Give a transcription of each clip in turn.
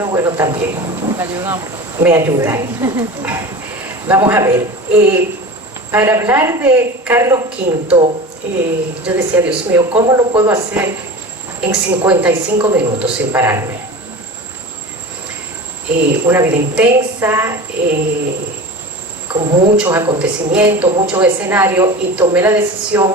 mi abuelo también. Me ayudamos. Me ayudan. Vamos a ver. Para hablar de Carlos V, yo decía, Dios mío, ¿cómo lo puedo hacer en 55 minutos sin pararme? Una vida intensa, con muchos acontecimientos, muchos escenarios, y tomé la decisión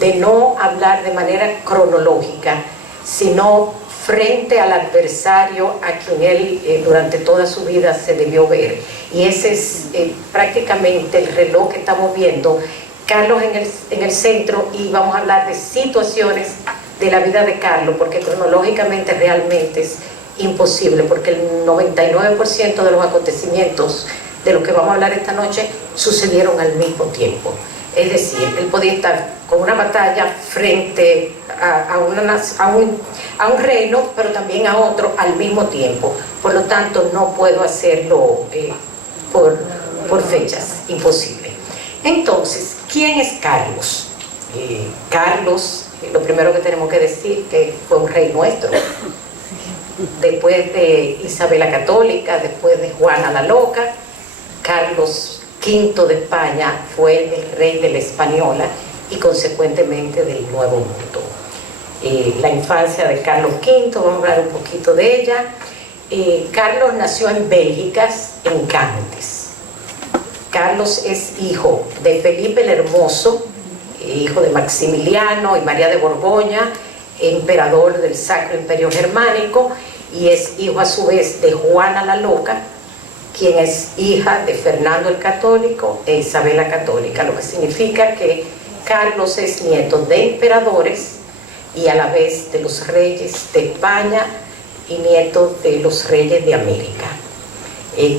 de no hablar de manera cronológica, sino frente al adversario a quien él durante toda su vida se debió ver. Y ese es prácticamente el reloj que estamos viendo. Carlos en el centro, y vamos a hablar de situaciones de la vida de Carlos, porque cronológicamente realmente es imposible, porque el 99% de los acontecimientos de los que vamos a hablar esta noche sucedieron al mismo tiempo. Es decir, él podía estar con una batalla frente a un reino, pero también a otro al mismo tiempo. Por lo tanto, no puedo hacerlo por fechas, imposible. Entonces, ¿quién es Carlos? Carlos, lo primero que tenemos que decir que fue un rey nuestro. Después de Isabel la Católica, después de Juana la Loca, Carlos V de España fue el rey de la Española y consecuentemente del Nuevo Mundo. La infancia de Carlos V, vamos a hablar un poquito de ella. Carlos nació en Bélgica, en Cantes. Carlos es hijo de Felipe el Hermoso, hijo de Maximiliano y María de Borgoña, emperador del Sacro Imperio Germánico, y es hijo a su vez de Juana la Loca, quien es hija de Fernando el Católico e Isabel la Católica, lo que significa que Carlos es nieto de emperadores y a la vez de los reyes de España y nieto de los reyes de América.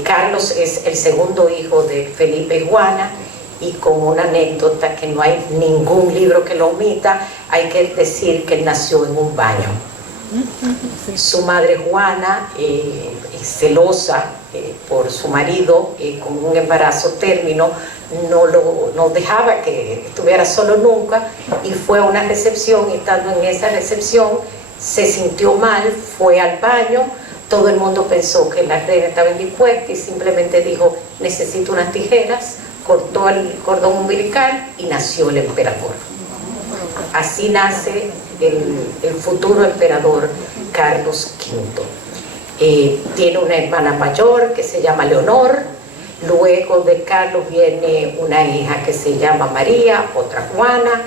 Carlos es el segundo hijo de Felipe y Juana, y con una anécdota que no hay ningún libro que lo omita, hay que decir que él nació en un baño. Su madre Juana, celosa por su marido, con un embarazo término, no dejaba que estuviera solo nunca, y fue a una recepción, y estando en esa recepción se sintió mal, fue al baño. Todo el mundo pensó que la reina estaba indispuesta y simplemente dijo, necesito unas tijeras, cortó el cordón umbilical y nació el emperador. Así nace el futuro emperador Carlos V. Tiene una hermana mayor que se llama Leonor. Luego de Carlos viene una hija que se llama María, otra Juana,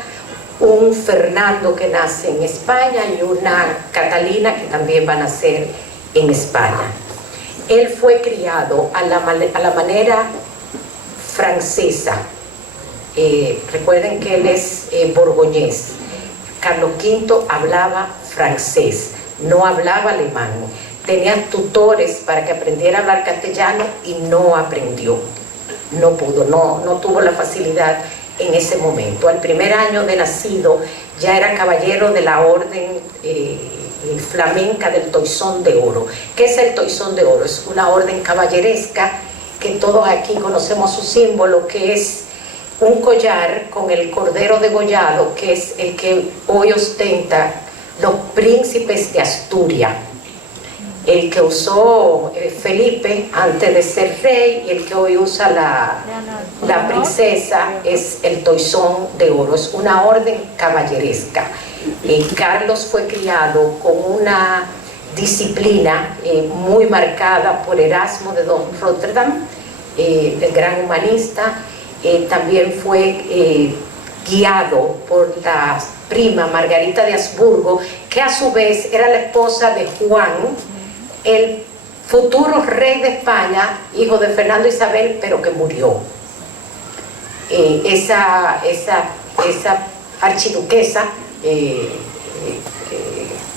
un Fernando que nace en España y una Catalina que también va a nacer en España. Él fue criado a la manera francesa. Recuerden que él es borgoñés. Carlos V hablaba francés, no hablaba alemán. Tenía tutores para que aprendiera a hablar castellano y no aprendió. No pudo, no tuvo la facilidad en ese momento. Al primer año de nacido ya era caballero de la orden flamenca del Toisón de Oro. ¿Qué es el Toisón de Oro? Es una orden caballeresca que todos aquí conocemos su símbolo, que es un collar con el cordero degollado, que es el que hoy ostenta los príncipes de Asturias. El que usó Felipe antes de ser rey y el que hoy usa la princesa es el Toisón de Oro. Es una orden caballeresca. Carlos fue criado con una disciplina muy marcada por Erasmo de Rotterdam, el gran humanista. También fue guiado por la prima Margarita de Habsburgo, que a su vez era la esposa de Juan, el futuro rey de España, hijo de Fernando e Isabel, pero que murió. Esa archiduquesa,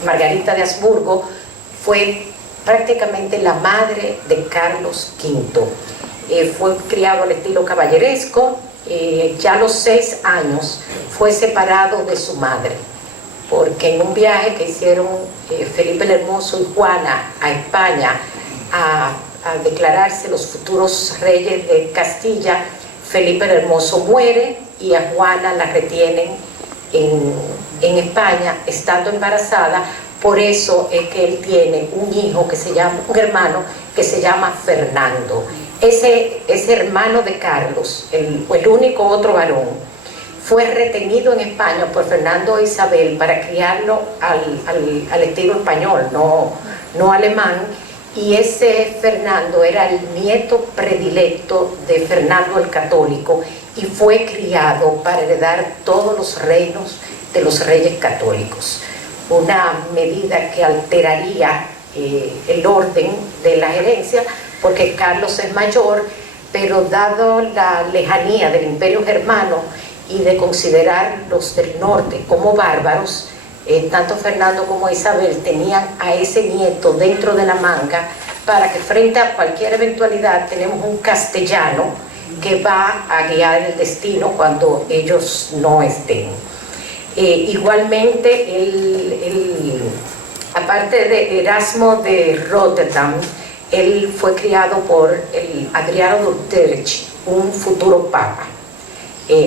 Margarita de Habsburgo, fue prácticamente la madre de Carlos V. Fue criado al estilo caballeresco. Ya a los 6 años fue separado de su madre, porque en un viaje que hicieron Felipe el Hermoso y Juana a España a declararse los futuros reyes de Castilla, Felipe el Hermoso muere y a Juana la retienen en España, estando embarazada, Por eso es que él tiene un hijo que se llama, un hermano que se llama Fernando. Ese hermano de Carlos, el único otro varón, fue retenido en España por Fernando e Isabel para criarlo al estilo español, no alemán, y ese Fernando era el nieto predilecto de Fernando el Católico y fue criado para heredar todos los reinos de los reyes católicos. Una medida que alteraría el orden de la herencia, porque Carlos es mayor, pero dado la lejanía del Imperio Germano y de considerar los del norte como bárbaros, tanto Fernando como Isabel tenían a ese nieto dentro de la manga para que frente a cualquier eventualidad tenemos un castellano que va a guiar el destino cuando ellos no estén. Igualmente, aparte de Erasmo de Rotterdam, él fue criado por el Adriano Dutrecht, un futuro papa.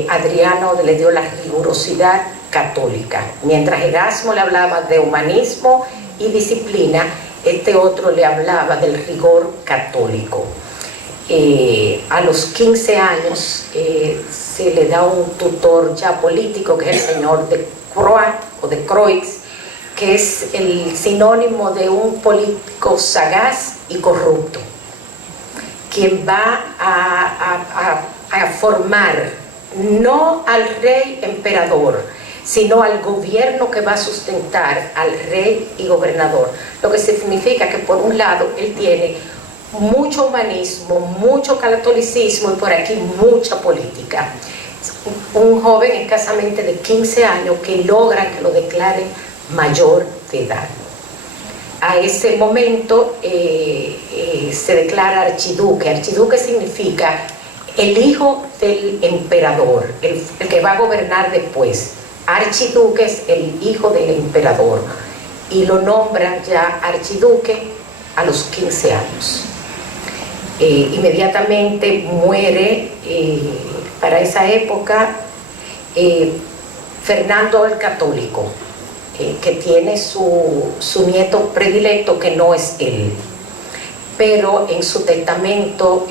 Adriano le dio la rigurosidad católica. Mientras Erasmo le hablaba de humanismo y disciplina, este otro le hablaba del rigor católico. A los 15 años se le da un tutor ya político, que es el señor de Croix o de Croix, que es el sinónimo de un político sagaz y corrupto, quien va a formar no al rey emperador, sino al gobierno que va a sustentar al rey y gobernador, lo que significa que por un lado él tiene mucho humanismo, mucho catolicismo y por aquí mucha política. Un joven escasamente de 15 años que logra que lo declaren mayor de edad. A ese momento se declara archiduque. Archiduque significa el hijo del emperador, el que va a gobernar después. Archiduque es el hijo del emperador y lo nombran ya archiduque a los 15 años. Inmediatamente muere, para esa época, Fernando el Católico, que tiene su nieto predilecto, que no es él, pero en su testamento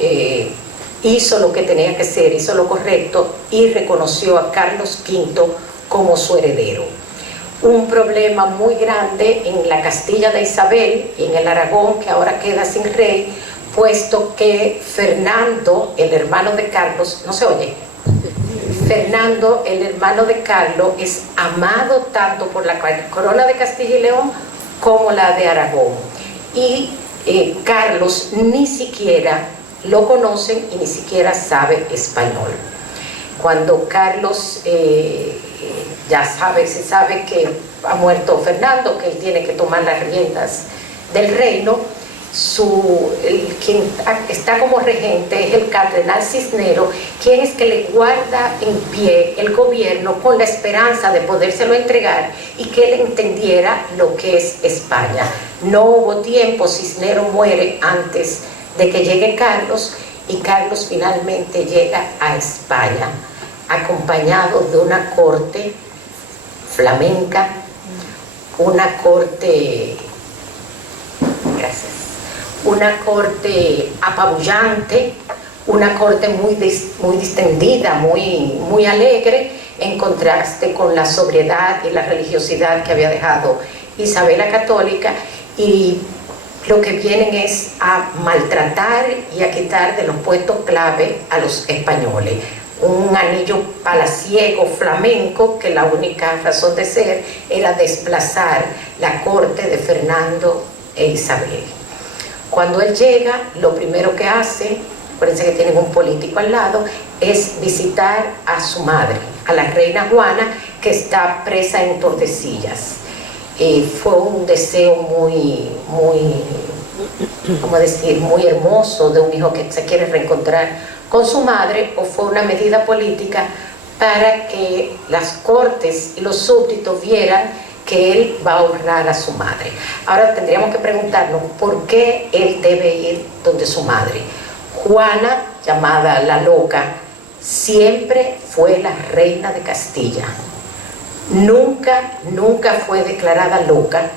hizo lo que tenía que ser, hizo lo correcto y reconoció a Carlos V como su heredero. Un problema muy grande en la Castilla de Isabel y en el Aragón, que ahora queda sin rey, puesto que Fernando, el hermano de Carlos, no se oye, Fernando, el hermano de Carlos, es amado tanto por la corona de Castilla y León como la de Aragón. Y Carlos ni siquiera lo conocen y ni siquiera sabe español. Cuando Carlos se sabe que ha muerto Fernando, que él tiene que tomar las riendas del reino, quien está como regente es el cardenal Cisneros, quien es que le guarda en pie el gobierno con la esperanza de podérselo entregar y que él entendiera lo que es España. No hubo tiempo, Cisneros muere antes de que llegue Carlos, y Carlos finalmente llega a España acompañado de una corte flamenca, una corte apabullante, una corte muy distendida, muy alegre, en contraste con la sobriedad y la religiosidad que había dejado Isabel la Católica, y lo que vienen es a maltratar y a quitar de los puestos clave a los españoles. Un anillo palaciego flamenco que la única razón de ser era desplazar la corte de Fernando e Isabel. Cuando él llega, lo primero que hace, acuérdense que tienen un político al lado, es visitar a su madre, a la reina Juana, que está presa en Tordesillas. Fue un deseo muy hermoso de un hijo que se quiere reencontrar con su madre, o fue una medida política para que las cortes y los súbditos vieran que él va a honrar a su madre. Ahora tendríamos que preguntarnos por qué él debe ir donde su madre. Juana, llamada la Loca, siempre fue la reina de Castilla. Nunca fue declarada loca,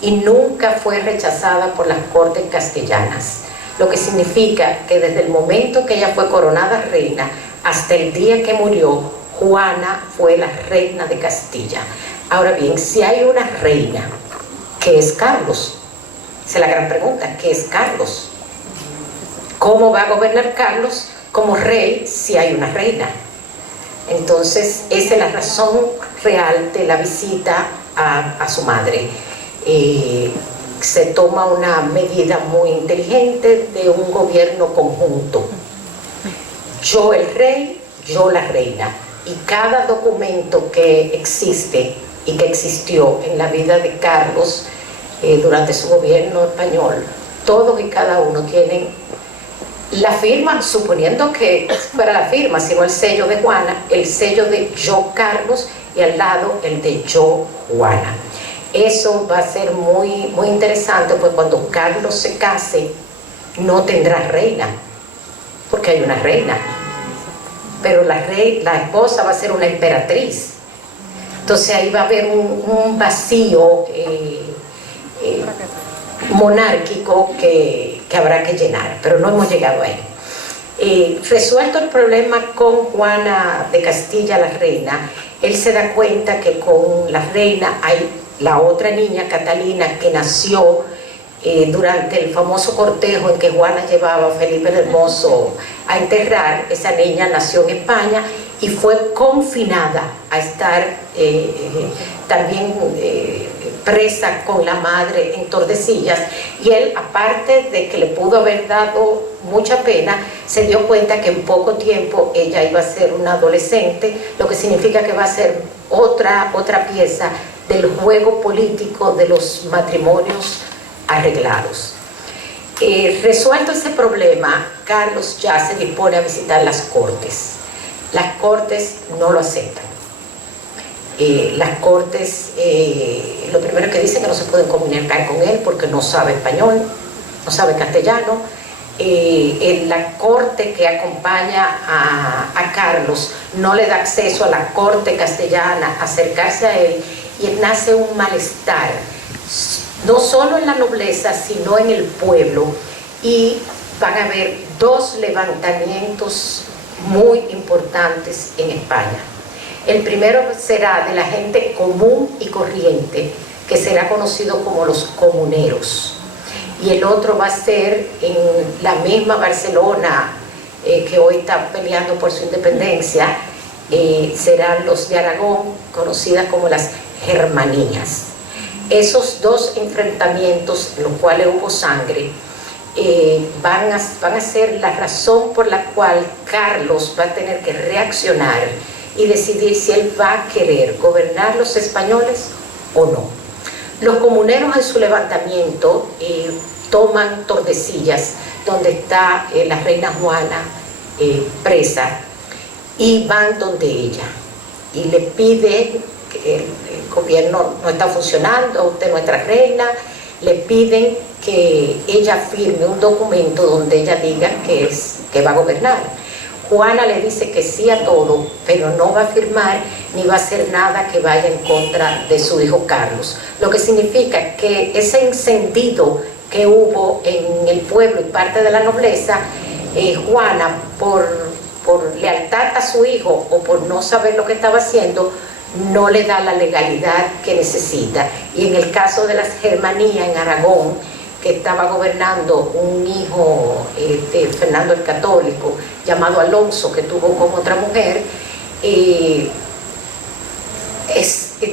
y nunca fue rechazada por las cortes castellanas, lo que significa que desde el momento que ella fue coronada reina hasta el día que murió, Juana fue la reina de Castilla. Ahora bien, si hay una reina, ¿qué es Carlos? Esa es la gran pregunta, ¿qué es Carlos? ¿Cómo va a gobernar Carlos como rey si hay una reina? Entonces, esa es la razón real de la visita a su madre. Se toma una medida muy inteligente de un gobierno conjunto. Yo el rey, yo la reina. Y cada documento que existe y que existió en la vida de Carlos durante su gobierno español, todos y cada uno tienen la firma, suponiendo que fuera la firma, sino el sello de Juana, el sello de yo Carlos y al lado el de yo Juana. Eso va a ser muy, muy interesante, pues cuando Carlos se case no tendrá reina, porque hay una reina, pero la esposa va a ser una emperatriz. Entonces ahí va a haber un vacío monárquico que habrá que llenar, pero no hemos llegado ahí. Resuelto el problema con Juana de Castilla, la reina, él se da cuenta que con la reina hay la otra niña, Catalina, que nació durante el famoso cortejo en que Juana llevaba a Felipe el Hermoso a enterrar. Esa niña nació en España y fue confinada a estar también presa con la madre en Tordesillas, y él, aparte de que le pudo haber dado mucha pena, se dio cuenta que en poco tiempo ella iba a ser una adolescente, lo que significa que va a ser otra pieza del juego político de los matrimonios arreglados. Resuelto ese problema, Carlos ya se dispone a visitar las cortes. Las cortes no lo aceptan. Las cortes, lo primero que dicen es que no se pueden comunicar con él porque no sabe español, no sabe castellano. La corte que acompaña a Carlos no le da acceso a la corte castellana a acercarse a él, y nace un malestar, no solo en la nobleza, sino en el pueblo, y van a haber dos levantamientos muy importantes en España. El primero será de la gente común y corriente, que será conocido como los comuneros, y el otro va a ser en la misma Barcelona que hoy está peleando por su independencia. Serán los de Aragón, conocidas como las Germanías. Esos dos enfrentamientos, en los cuales hubo sangre, van a ser la razón por la cual Carlos va a tener que reaccionar y decidir si él va a querer gobernar los españoles o no. Los comuneros en su levantamiento toman Tordesillas, donde está la reina Juana presa, y van donde ella y le piden que el gobierno no está funcionando, usted es nuestra reina, le piden que ella firme un documento donde ella diga que va a gobernar. Juana le dice que sí a todo, pero no va a firmar ni va a hacer nada que vaya en contra de su hijo Carlos, lo que significa que ese encendido que hubo en el pueblo y parte de la nobleza, Juana, por lealtad a su hijo o por no saber lo que estaba haciendo, no le da la legalidad que necesita. Y en el caso de las Germanías en Aragón, que estaba gobernando un hijo de Fernando el Católico llamado Alonso, que tuvo con otra mujer,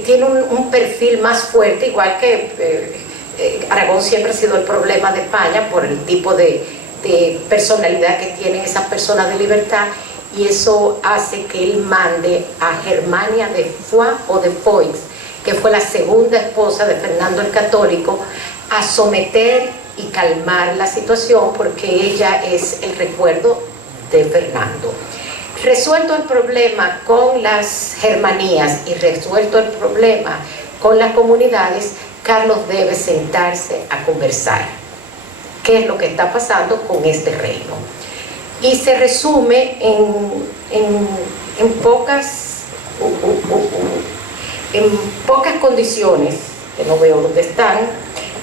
tiene un perfil más fuerte, igual que Aragón siempre ha sido el problema de España por el tipo de personalidad que tienen esas personas de libertad, y eso hace que él mande a Germania de Foix o de Foix, que fue la segunda esposa de Fernando el Católico, a someter y calmar la situación, porque ella es el recuerdo de Fernando. Resuelto el problema con las Germanías y resuelto el problema con las comunidades, Carlos debe sentarse a conversar qué es lo que está pasando con este reino. Y se resume en pocas condiciones, que no veo dónde están,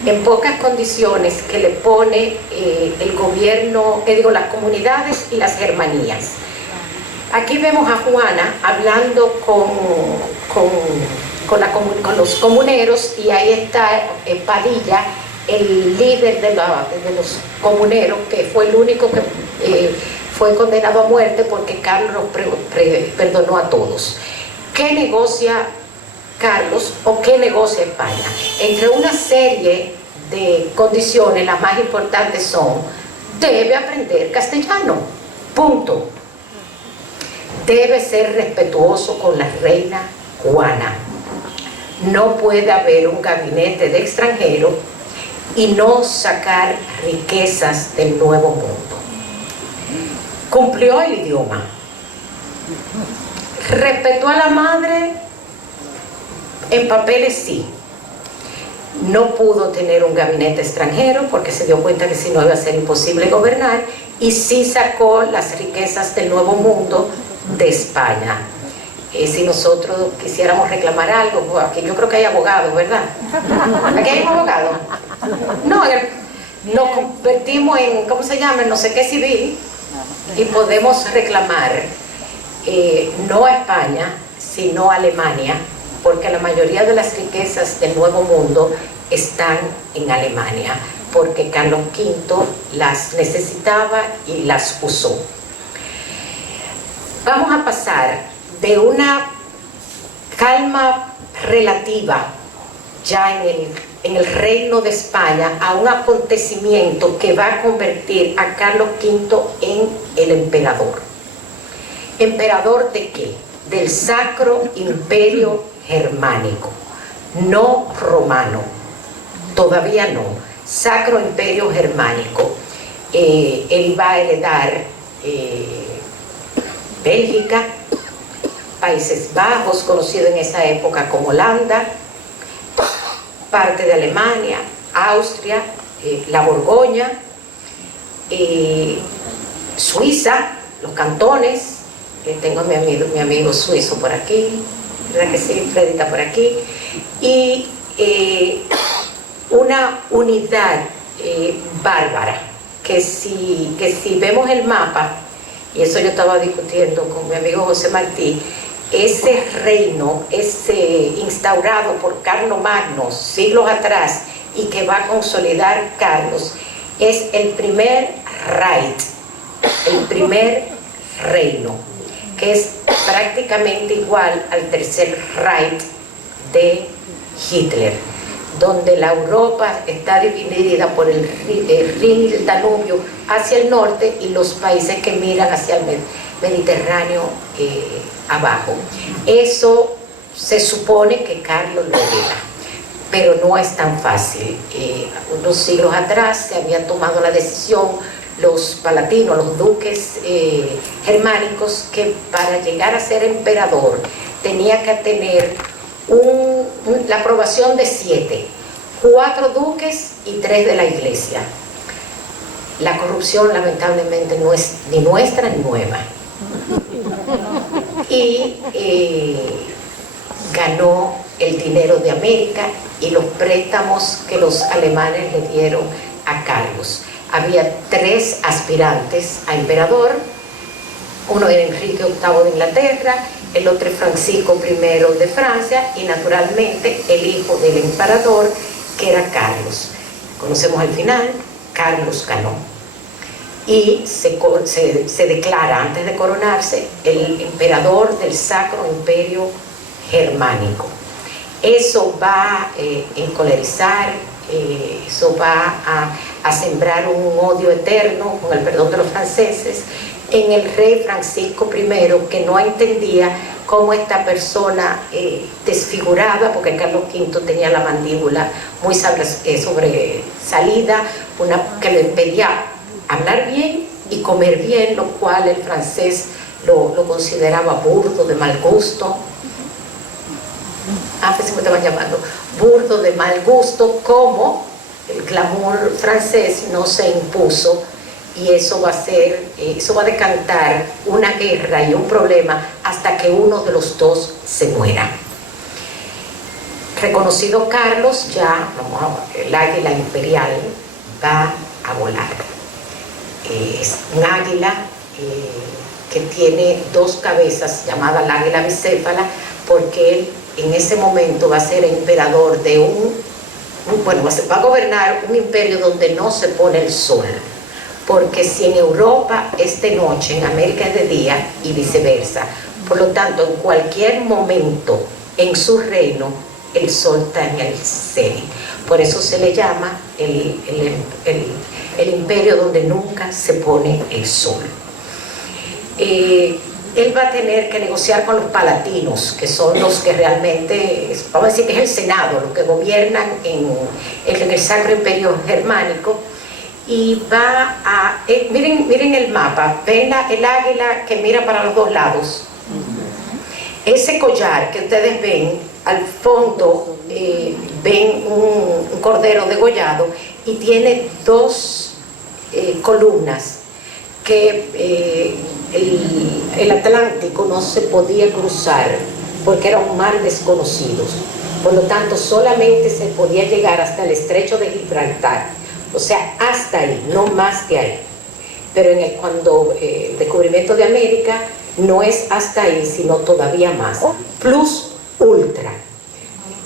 en pocas condiciones que le pone el gobierno, las comunidades y las germanías. Aquí vemos a Juana hablando con los comuneros, y ahí está Padilla, el líder de los comuneros, que fue el único que fue condenado a muerte porque Carlos perdonó a todos. ¿Qué negocia Carlos o qué negocia España? Entre una serie de condiciones, las más importantes son: debe aprender castellano, punto. Debe ser respetuoso con la reina Juana. No puede haber un gabinete de extranjero y no sacar riquezas del Nuevo Mundo. Cumplió el idioma. Respetó a la madre en papeles, sí. No pudo tener un gabinete extranjero porque se dio cuenta que si no iba a ser imposible gobernar, y sí sacó las riquezas del Nuevo Mundo de España. Si nosotros quisiéramos reclamar algo, pues aquí yo creo que hay abogados, ¿verdad? ¿Aquí hay un abogado? No, nos convertimos en, ¿cómo se llama?, no sé qué civil, y podemos reclamar no a España, sino a Alemania, porque la mayoría de las riquezas del Nuevo Mundo están en Alemania, porque Carlos V las necesitaba y las usó. Vamos a pasar de una calma relativa ya en el reino de España a un acontecimiento que va a convertir a Carlos V en el emperador. ¿Emperador de qué? Del Sacro Imperio Germánico, no romano, todavía no, Sacro Imperio Germánico. Él va a heredar Bélgica, Países Bajos, conocido en esa época como Holanda, parte de Alemania, Austria, la Borgoña, Suiza, los cantones. Tengo a mi amigo suizo por aquí, ¿verdad que sí? Freddy está por aquí. Y una unidad bárbara, que si vemos el mapa, y eso yo estaba discutiendo con mi amigo José Martí, ese reino, instaurado por Carlomagno siglos atrás y que va a consolidar Carlos, es el primer Reich, el primer reino, que es prácticamente igual al tercer Reich de Hitler, donde la Europa está dividida por el Rin y el Danubio hacia el norte y los países que miran hacia el Mediterráneo abajo. Eso se supone que Carlos lo hereda, pero no es tan fácil. Unos siglos atrás se había tomado la decisión, los palatinos, los duques germánicos, que para llegar a ser emperador tenía que tener la aprobación de 7, 4 duques y 3 de la iglesia. La corrupción lamentablemente no es ni nuestra ni nueva. Y ganó el dinero de América y los préstamos que los alemanes le dieron a Carlos. Había 3 aspirantes a emperador. Uno era Enrique VIII de Inglaterra, el otro es Francisco I de Francia, y naturalmente el hijo del emperador, que era Carlos. Conocemos al final, Carlos ganó. Y se declara, antes de coronarse, el emperador del Sacro Imperio Germánico. Eso va a encolerizar, eso va a sembrar un odio eterno, con el perdón de los franceses, en el rey Francisco I, que no entendía cómo esta persona desfigurada, porque Carlos V tenía la mandíbula muy sobresalida, que le impedía hablar bien y comer bien, lo cual el francés lo consideraba burdo, de mal gusto. Antes me estaban llamando burdo, de mal gusto, como el glamour francés no se impuso, y eso va a decantar una guerra y un problema hasta que uno de los dos se muera. reconocido Carlos, ya el águila imperial va a volar. Es un águila que tiene dos cabezas, llamada el águila bicéfala, porque él en ese momento va a ser emperador de va a gobernar un imperio donde no se pone el sol, porque si en Europa es de noche, en América es de día y viceversa. Por lo tanto, en cualquier momento en su reino, el sol está en el cenit. Por eso se le llama el imperio donde nunca se pone el sol. Él va a tener que negociar con los palatinos, que son los que realmente, vamos a decir que es el Senado, los que gobiernan en el Sacro Imperio Germánico, y va a... miren el mapa, ven el águila que mira para los dos lados. Ese collar que ustedes ven, al fondo ven un cordero degollado y tiene dos columnas que el Atlántico no se podía cruzar porque era un mar desconocido. Por lo tanto, solamente se podía llegar hasta el estrecho de Gibraltar, o sea, hasta ahí, no más de ahí. Pero cuando el descubrimiento de América no es hasta ahí, sino todavía más. Plus ultra.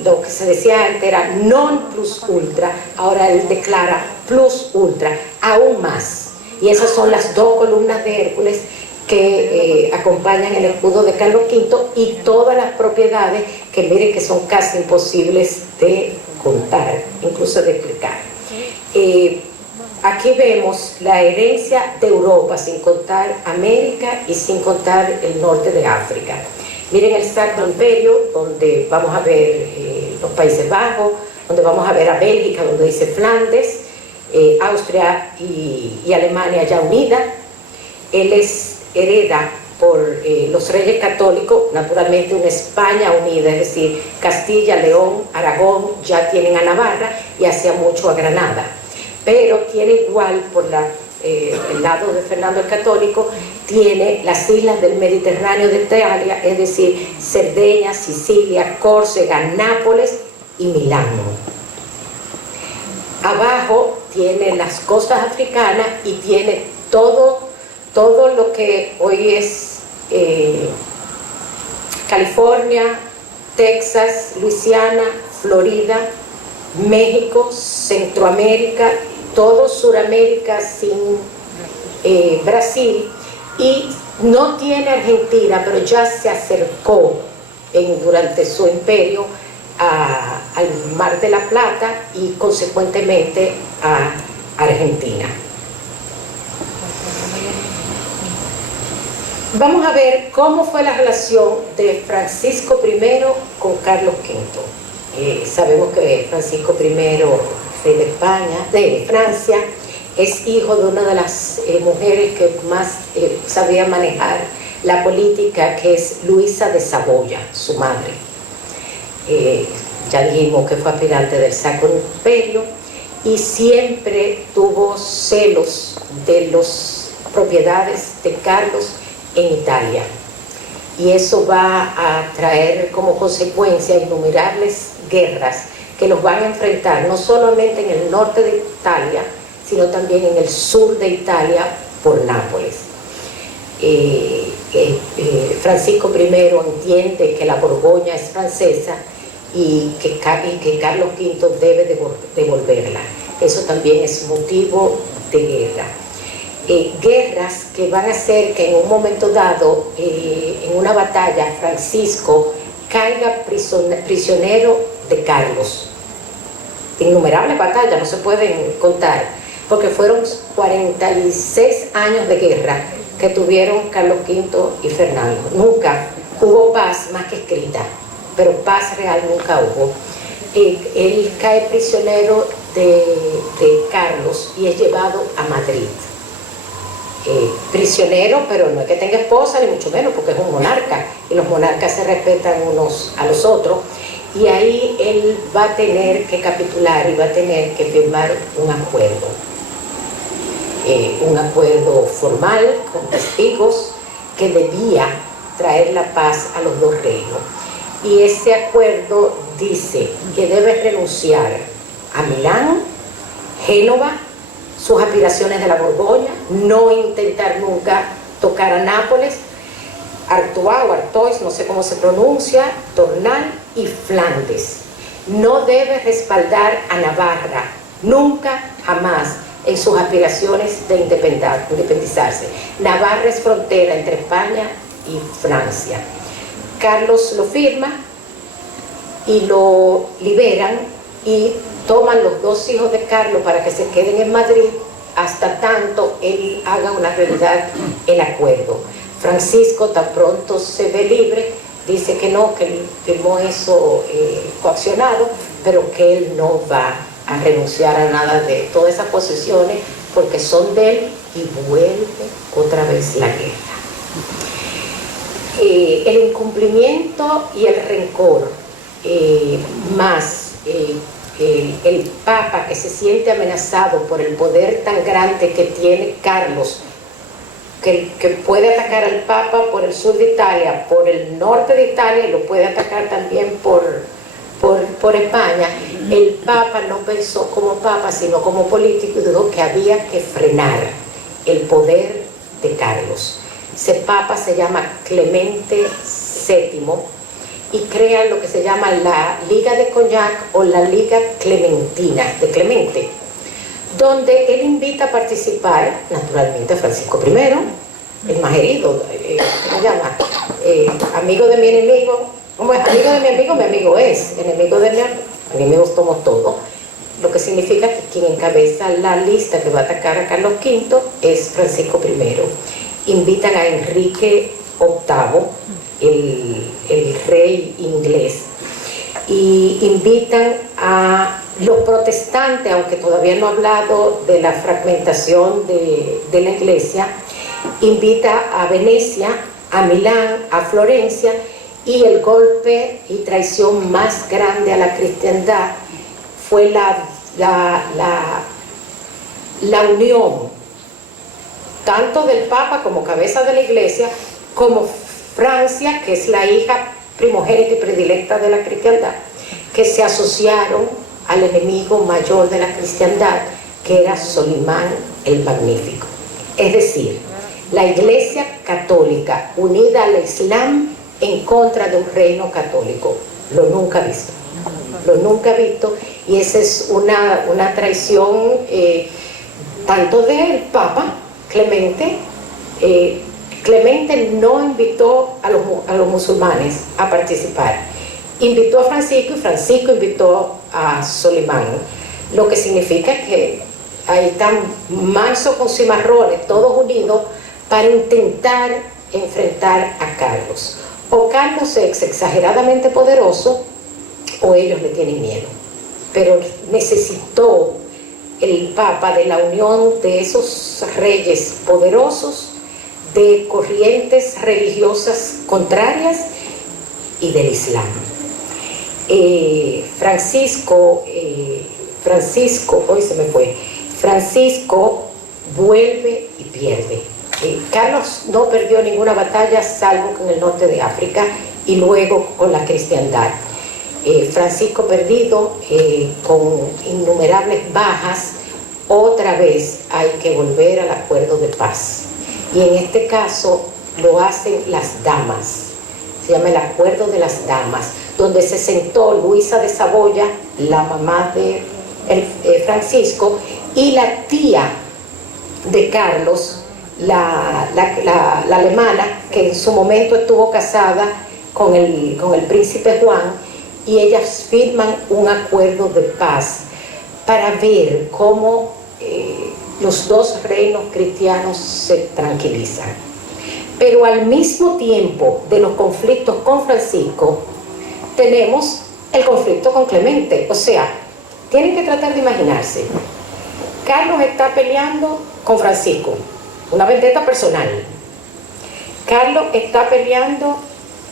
Lo que se decía antes era non plus ultra, ahora él declara plus ultra, aún más. Y esas son las dos columnas de Hércules que acompañan el escudo de Carlos V y todas las propiedades que miren que son casi imposibles de contar, incluso de explicar. Aquí vemos la herencia de Europa, sin contar América y sin contar el norte de África. Miren el Sacro Imperio, donde vamos a ver los Países Bajos, donde vamos a ver a Bélgica, donde dice Flandes, Austria y Alemania ya unida. Él hereda por los reyes católicos, naturalmente una España unida, es decir, Castilla, León, Aragón ya tienen a Navarra y hacía mucho a Granada. Pero tiene igual por el lado de Fernando el Católico, tiene las islas del Mediterráneo de Italia, es decir, Cerdeña, Sicilia, Córcega, Nápoles y Milán. Abajo tiene las costas africanas y tiene todo lo que hoy es California, Texas, Luisiana, Florida, México, Centroamérica, todo Suramérica sin Brasil, y no tiene Argentina, pero ya se acercó durante su imperio al Mar de la Plata y consecuentemente a Argentina. Vamos a ver cómo fue la relación de Francisco I con Carlos V. Sabemos que Francisco I, rey de España, de Francia, es hijo de una de las mujeres que más sabía manejar la política, que es Luisa de Saboya, su madre. Ya dijimos que fue aspirante del Sacro Imperio y siempre tuvo celos de las propiedades de Carlos en Italia, y eso va a traer como consecuencia innumerables guerras que los van a enfrentar no solamente en el norte de Italia, sino también en el sur de Italia por Nápoles. Francisco I entiende que la Borgoña es francesa y que Carlos V debe devolverla. Eso también es motivo de guerra. Guerras que van a hacer que en un momento dado, en una batalla, Francisco caiga prisionero de Carlos. Innumerables batallas, no se pueden contar, porque fueron 46 años de guerra que tuvieron Carlos V y Fernando. Nunca hubo paz más que escrita, pero paz real nunca hubo. Él cae prisionero de Carlos y es llevado a Madrid. Prisionero, pero no es que tenga esposa ni mucho menos, porque es un monarca y los monarcas se respetan unos a los otros, y ahí él va a tener que capitular y va a tener que firmar un acuerdo formal con testigos que debía traer la paz a los dos reinos. y ese acuerdo dice que debe renunciar a Milán, Génova, sus aspiraciones de la Borgoña, no intentar nunca tocar a Nápoles, Artois o Artois, no sé cómo se pronuncia, Tournai y Flandes. No debe respaldar a Navarra, nunca, jamás, en sus aspiraciones de independizarse. Navarra es frontera entre España y Francia. Carlos lo firma y lo liberan y toman los dos hijos de Carlos para que se queden en Madrid hasta tanto él haga una realidad el acuerdo. Francisco tan pronto se ve libre, dice que no, que él firmó eso coaccionado, pero que él no va a renunciar a nada de todas esas posesiones porque son de él, y vuelve otra vez la guerra. El incumplimiento y el rencor, más el Papa que se siente amenazado por el poder tan grande que tiene Carlos, que puede atacar al Papa por el sur de Italia, por el norte de Italia, y lo puede atacar también por España. El Papa no pensó como Papa, sino como político, y dijo que había que frenar el poder de Carlos. Ese Papa se llama Clemente VII y crea lo que se llama la Liga de Cognac o la Liga Clementina de Clemente, donde él invita a participar, naturalmente, a Francisco I, el más herido, ¿cómo se llama? Amigo de mi enemigo, como es amigo de mi amigo es, enemigo de mi enemigo somos todos, lo que significa que quien encabeza la lista que va a atacar a Carlos V es Francisco I. Invitan a Enrique VIII, el rey inglés, y invitan a los protestantes, aunque todavía no ha hablado de la fragmentación de la iglesia, invita a Venecia, a Milán, a Florencia, y el golpe y traición más grande a la cristiandad fue la unión tanto del Papa como cabeza de la iglesia, como Francia, que es la hija primogénita y predilecta de la cristiandad, que se asociaron al enemigo mayor de la cristiandad, que era Solimán el Magnífico. Es decir, la iglesia católica unida al Islam en contra de un reino católico. Lo nunca visto. Lo nunca visto, y esa es una traición tanto del Papa Clemente. Clemente no invitó a los musulmanes a participar, invitó a Francisco, y Francisco invitó a Solimán, lo que significa que ahí están mansos con cimarrones, todos unidos para intentar enfrentar a Carlos. O Carlos es exageradamente poderoso, o ellos le tienen miedo, pero necesitó el Papa de la unión de esos reyes poderosos, de corrientes religiosas contrarias y del Islam. Francisco vuelve y pierde. Carlos no perdió ninguna batalla salvo en el norte de África y luego con la cristiandad. Francisco perdido, con innumerables bajas, otra vez hay que volver al acuerdo de paz. Y en este caso lo hacen las damas, se llama el acuerdo de las damas, donde se sentó Luisa de Saboya, la mamá de Francisco, y la tía de Carlos, la alemana, que en su momento estuvo casada con el príncipe Juan, y ellas firman un acuerdo de paz para ver cómo los dos reinos cristianos se tranquilizan. Pero al mismo tiempo de los conflictos con Francisco, tenemos el conflicto con Clemente. O sea, tienen que tratar de imaginarse. Carlos está peleando con Francisco, una vendetta personal. Carlos está peleando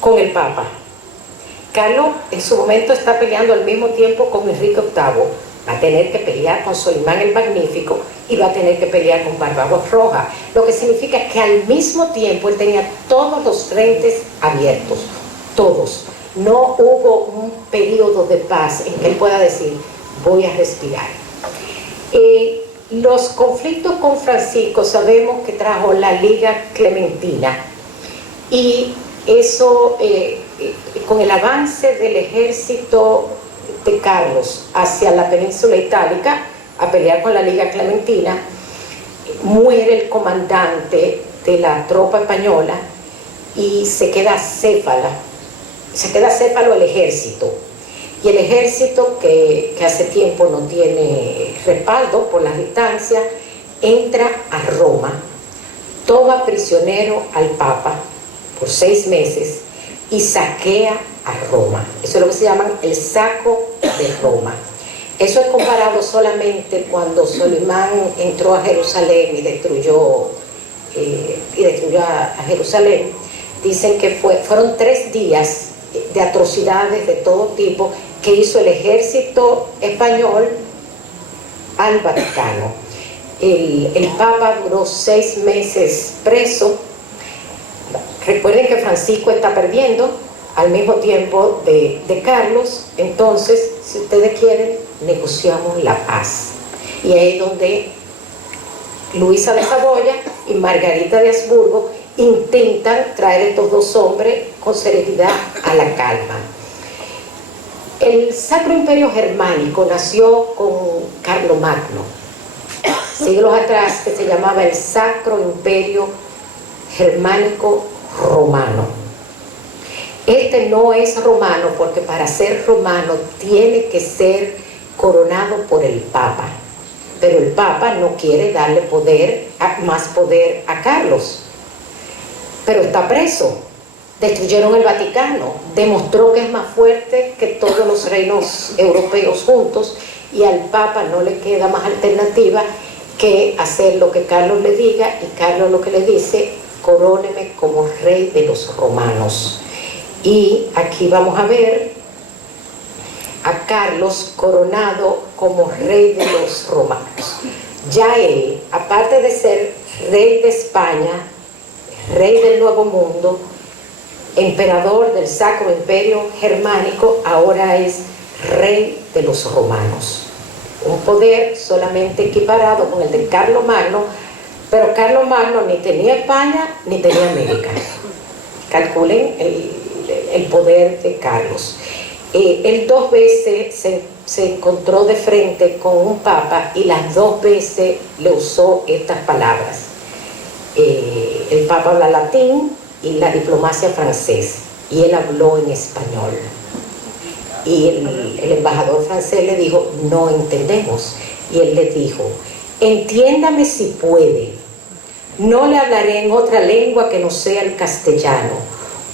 con el Papa. Carlos en su momento está peleando al mismo tiempo con Enrique VIII. Va a tener que pelear con Solimán el Magnífico y va a tener que pelear con Barbarossa, lo que significa que al mismo tiempo él tenía todos los frentes abiertos, todos. No hubo un periodo de paz en que él pueda decir, voy a respirar. Los conflictos con Francisco sabemos que trajo la Liga Clementina, y eso, con el avance del ejército de Carlos hacia la península itálica, a pelear con la Liga Clementina, muere el comandante de la tropa española y se queda acéfalo el ejército. Y el ejército, que hace tiempo no tiene respaldo por las distancias, entra a Roma, toma prisionero al Papa por 6 meses y saquea a Roma. Eso es lo que se llama el saco de Roma. Eso es comparado solamente cuando Solimán entró a Jerusalén y destruyó a Jerusalén. Dicen que fueron 3 días de atrocidades de todo tipo que hizo el ejército español al Vaticano. El Papa duró 6 meses preso. Recuerden que Francisco está perdiendo al mismo tiempo de Carlos. Entonces, si ustedes quieren, negociamos la paz. Y ahí es donde Luisa de Saboya y Margarita de Habsburgo intentan traer a estos 2 hombres con serenidad a la calma. El Sacro Imperio Germánico nació con Carlomagno, siglos atrás, que se llamaba el Sacro Imperio Germánico Romano. Este no es romano porque para ser romano tiene que ser coronado por el Papa, pero el Papa no quiere darle más poder a Carlos, pero está preso. Destruyeron el Vaticano, demostró que es más fuerte que todos los reinos europeos juntos, y al Papa no le queda más alternativa que hacer lo que Carlos le diga, y Carlos lo que le dice: coróneme como rey de los romanos. Y aquí vamos a ver a Carlos coronado como rey de los romanos. Ya él, aparte de ser rey de España, rey del Nuevo Mundo, emperador del Sacro Imperio Germánico, ahora es rey de los romanos. Un poder solamente equiparado con el de Carlomagno, pero Carlomagno ni tenía España ni tenía América. Calculen el poder de Carlos. Él 2 veces se encontró de frente con un papa y las 2 veces le usó estas palabras. El papa habla latín y la diplomacia francés, y él habló en español. Y el embajador francés le dijo: no entendemos. Y él le dijo: entiéndame si puede, no le hablaré en otra lengua que no sea el castellano,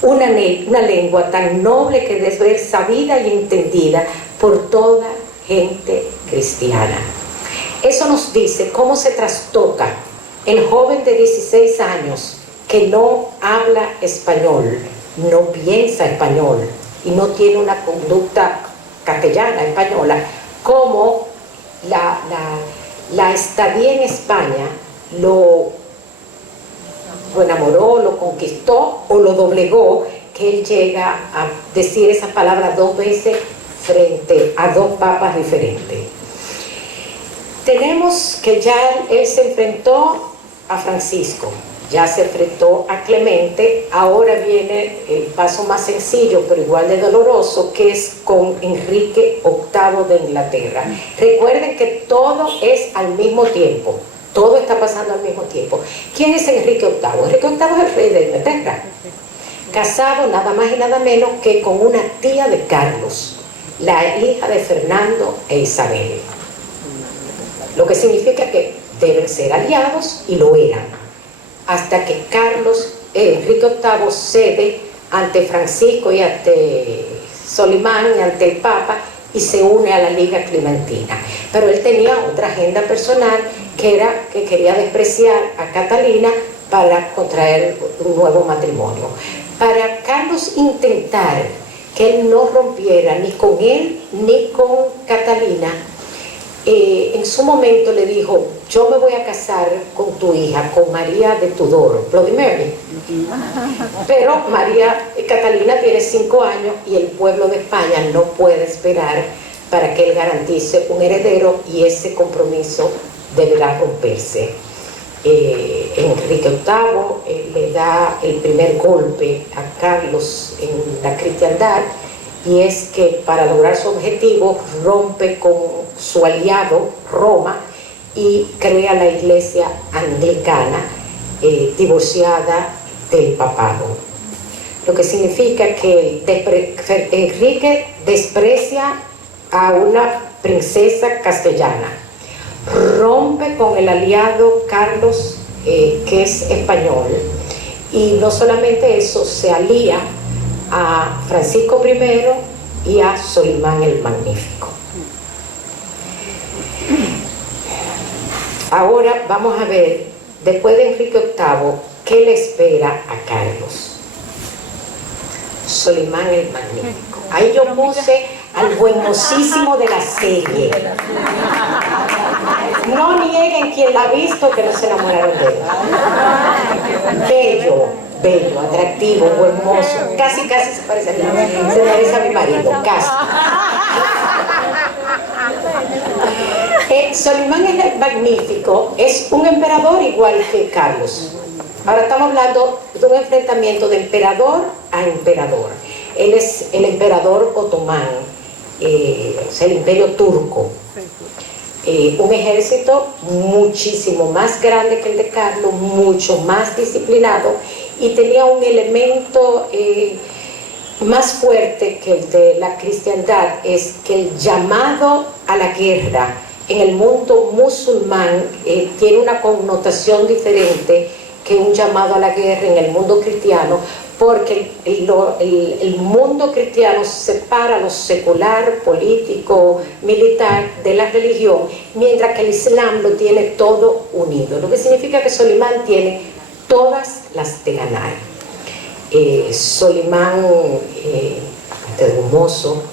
una lengua tan noble que debe ser sabida y entendida por toda gente cristiana. Eso nos dice cómo se trastoca el joven de 16 años que no habla español, no piensa español y no tiene una conducta castellana, española, como la estadía en España lo enamoró, lo conquistó o lo doblegó, que él llega a decir esas palabras 2 veces frente a 2 papas diferentes. Tenemos que ya él se enfrentó a Francisco, ya se enfrentó a Clemente. Ahora viene el paso más sencillo pero igual de doloroso, que es con Enrique VIII de Inglaterra. Recuerden que todo es al mismo tiempo, todo está pasando al mismo tiempo. ¿Quién es Enrique VIII? Enrique VIII es el rey de Inglaterra, casado nada más y nada menos que con una tía de Carlos, la hija de Fernando e Isabel, lo que significa que deben ser aliados, y lo eran, hasta que Enrique VIII cede ante Francisco y ante Solimán y ante el Papa y se une a la Liga Clementina. Pero él tenía otra agenda personal, que era que quería despreciar a Catalina para contraer un nuevo matrimonio. Para Carlos intentar que él no rompiera ni con él ni con Catalina, en su momento le dijo: yo me voy a casar con tu hija, con María de Tudor, Bloody Mary. Pero María Catalina tiene 5 años y el pueblo de España no puede esperar para que él garantice un heredero, y ese compromiso deberá romperse. Enrique VIII le da el primer golpe a Carlos en la cristiandad, y es que para lograr su objetivo rompe con su aliado Roma y crea la iglesia anglicana, divorciada del papado, lo que significa que Enrique desprecia a una princesa castellana, rompe con el aliado Carlos, que es español, y no solamente eso, se alía a Francisco I y a Solimán el Magnífico. Ahora vamos a ver, después de Enrique VIII, ¿qué le espera a Carlos? Solimán el Magnífico. Ahí yo puse al buenosísimo de la serie. No nieguen quien la ha visto que no se enamoraron de él. Bello, bello, atractivo, hermoso. Casi se parece a mí. Se parece a mi marido, casi. Solimán el Magnífico es un emperador igual que Carlos. Ahora estamos hablando de un enfrentamiento de emperador a emperador. Él es el emperador otomán, es el imperio turco. Un ejército muchísimo más grande que el de Carlos, mucho más disciplinado, y tenía un elemento más fuerte que el de la cristiandad, es que el llamado a la guerra en el mundo musulmán tiene una connotación diferente que un llamado a la guerra en el mundo cristiano, porque el mundo cristiano separa lo secular, político, militar de la religión, mientras que el Islam lo tiene todo unido, lo que significa que Solimán tiene todas las de ganar. Solimán, aparte de un mozo,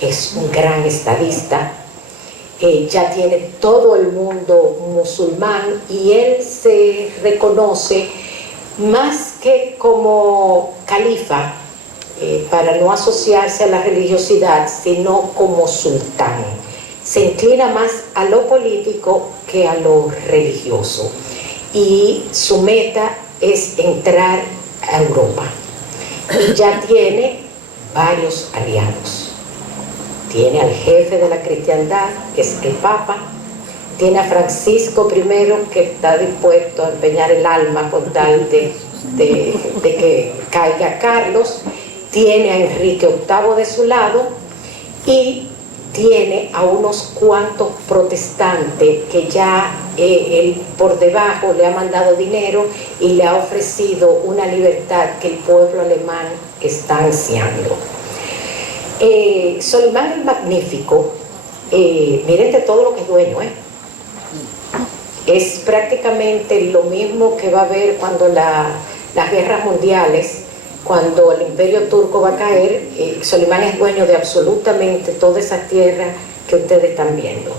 es un gran estadista. Ya tiene todo el mundo musulmán, y él se reconoce más que como califa, para no asociarse a la religiosidad, sino como sultán. Se inclina más a lo político que a lo religioso, y su meta es entrar a Europa. Y ya tiene varios aliados. Tiene al jefe de la cristiandad, que es el Papa. Tiene a Francisco I, que está dispuesto a empeñar el alma con tal de que caiga Carlos. Tiene a Enrique VIII de su lado, y tiene a unos cuantos protestantes que ya él por debajo le ha mandado dinero y le ha ofrecido una libertad que el pueblo alemán está ansiando. Solimán el Magnífico, miren de todo lo que es dueño, es prácticamente lo mismo que va a haber cuando las guerras mundiales, cuando el imperio turco va a caer. Solimán es dueño de absolutamente toda esa tierra que ustedes están viendo.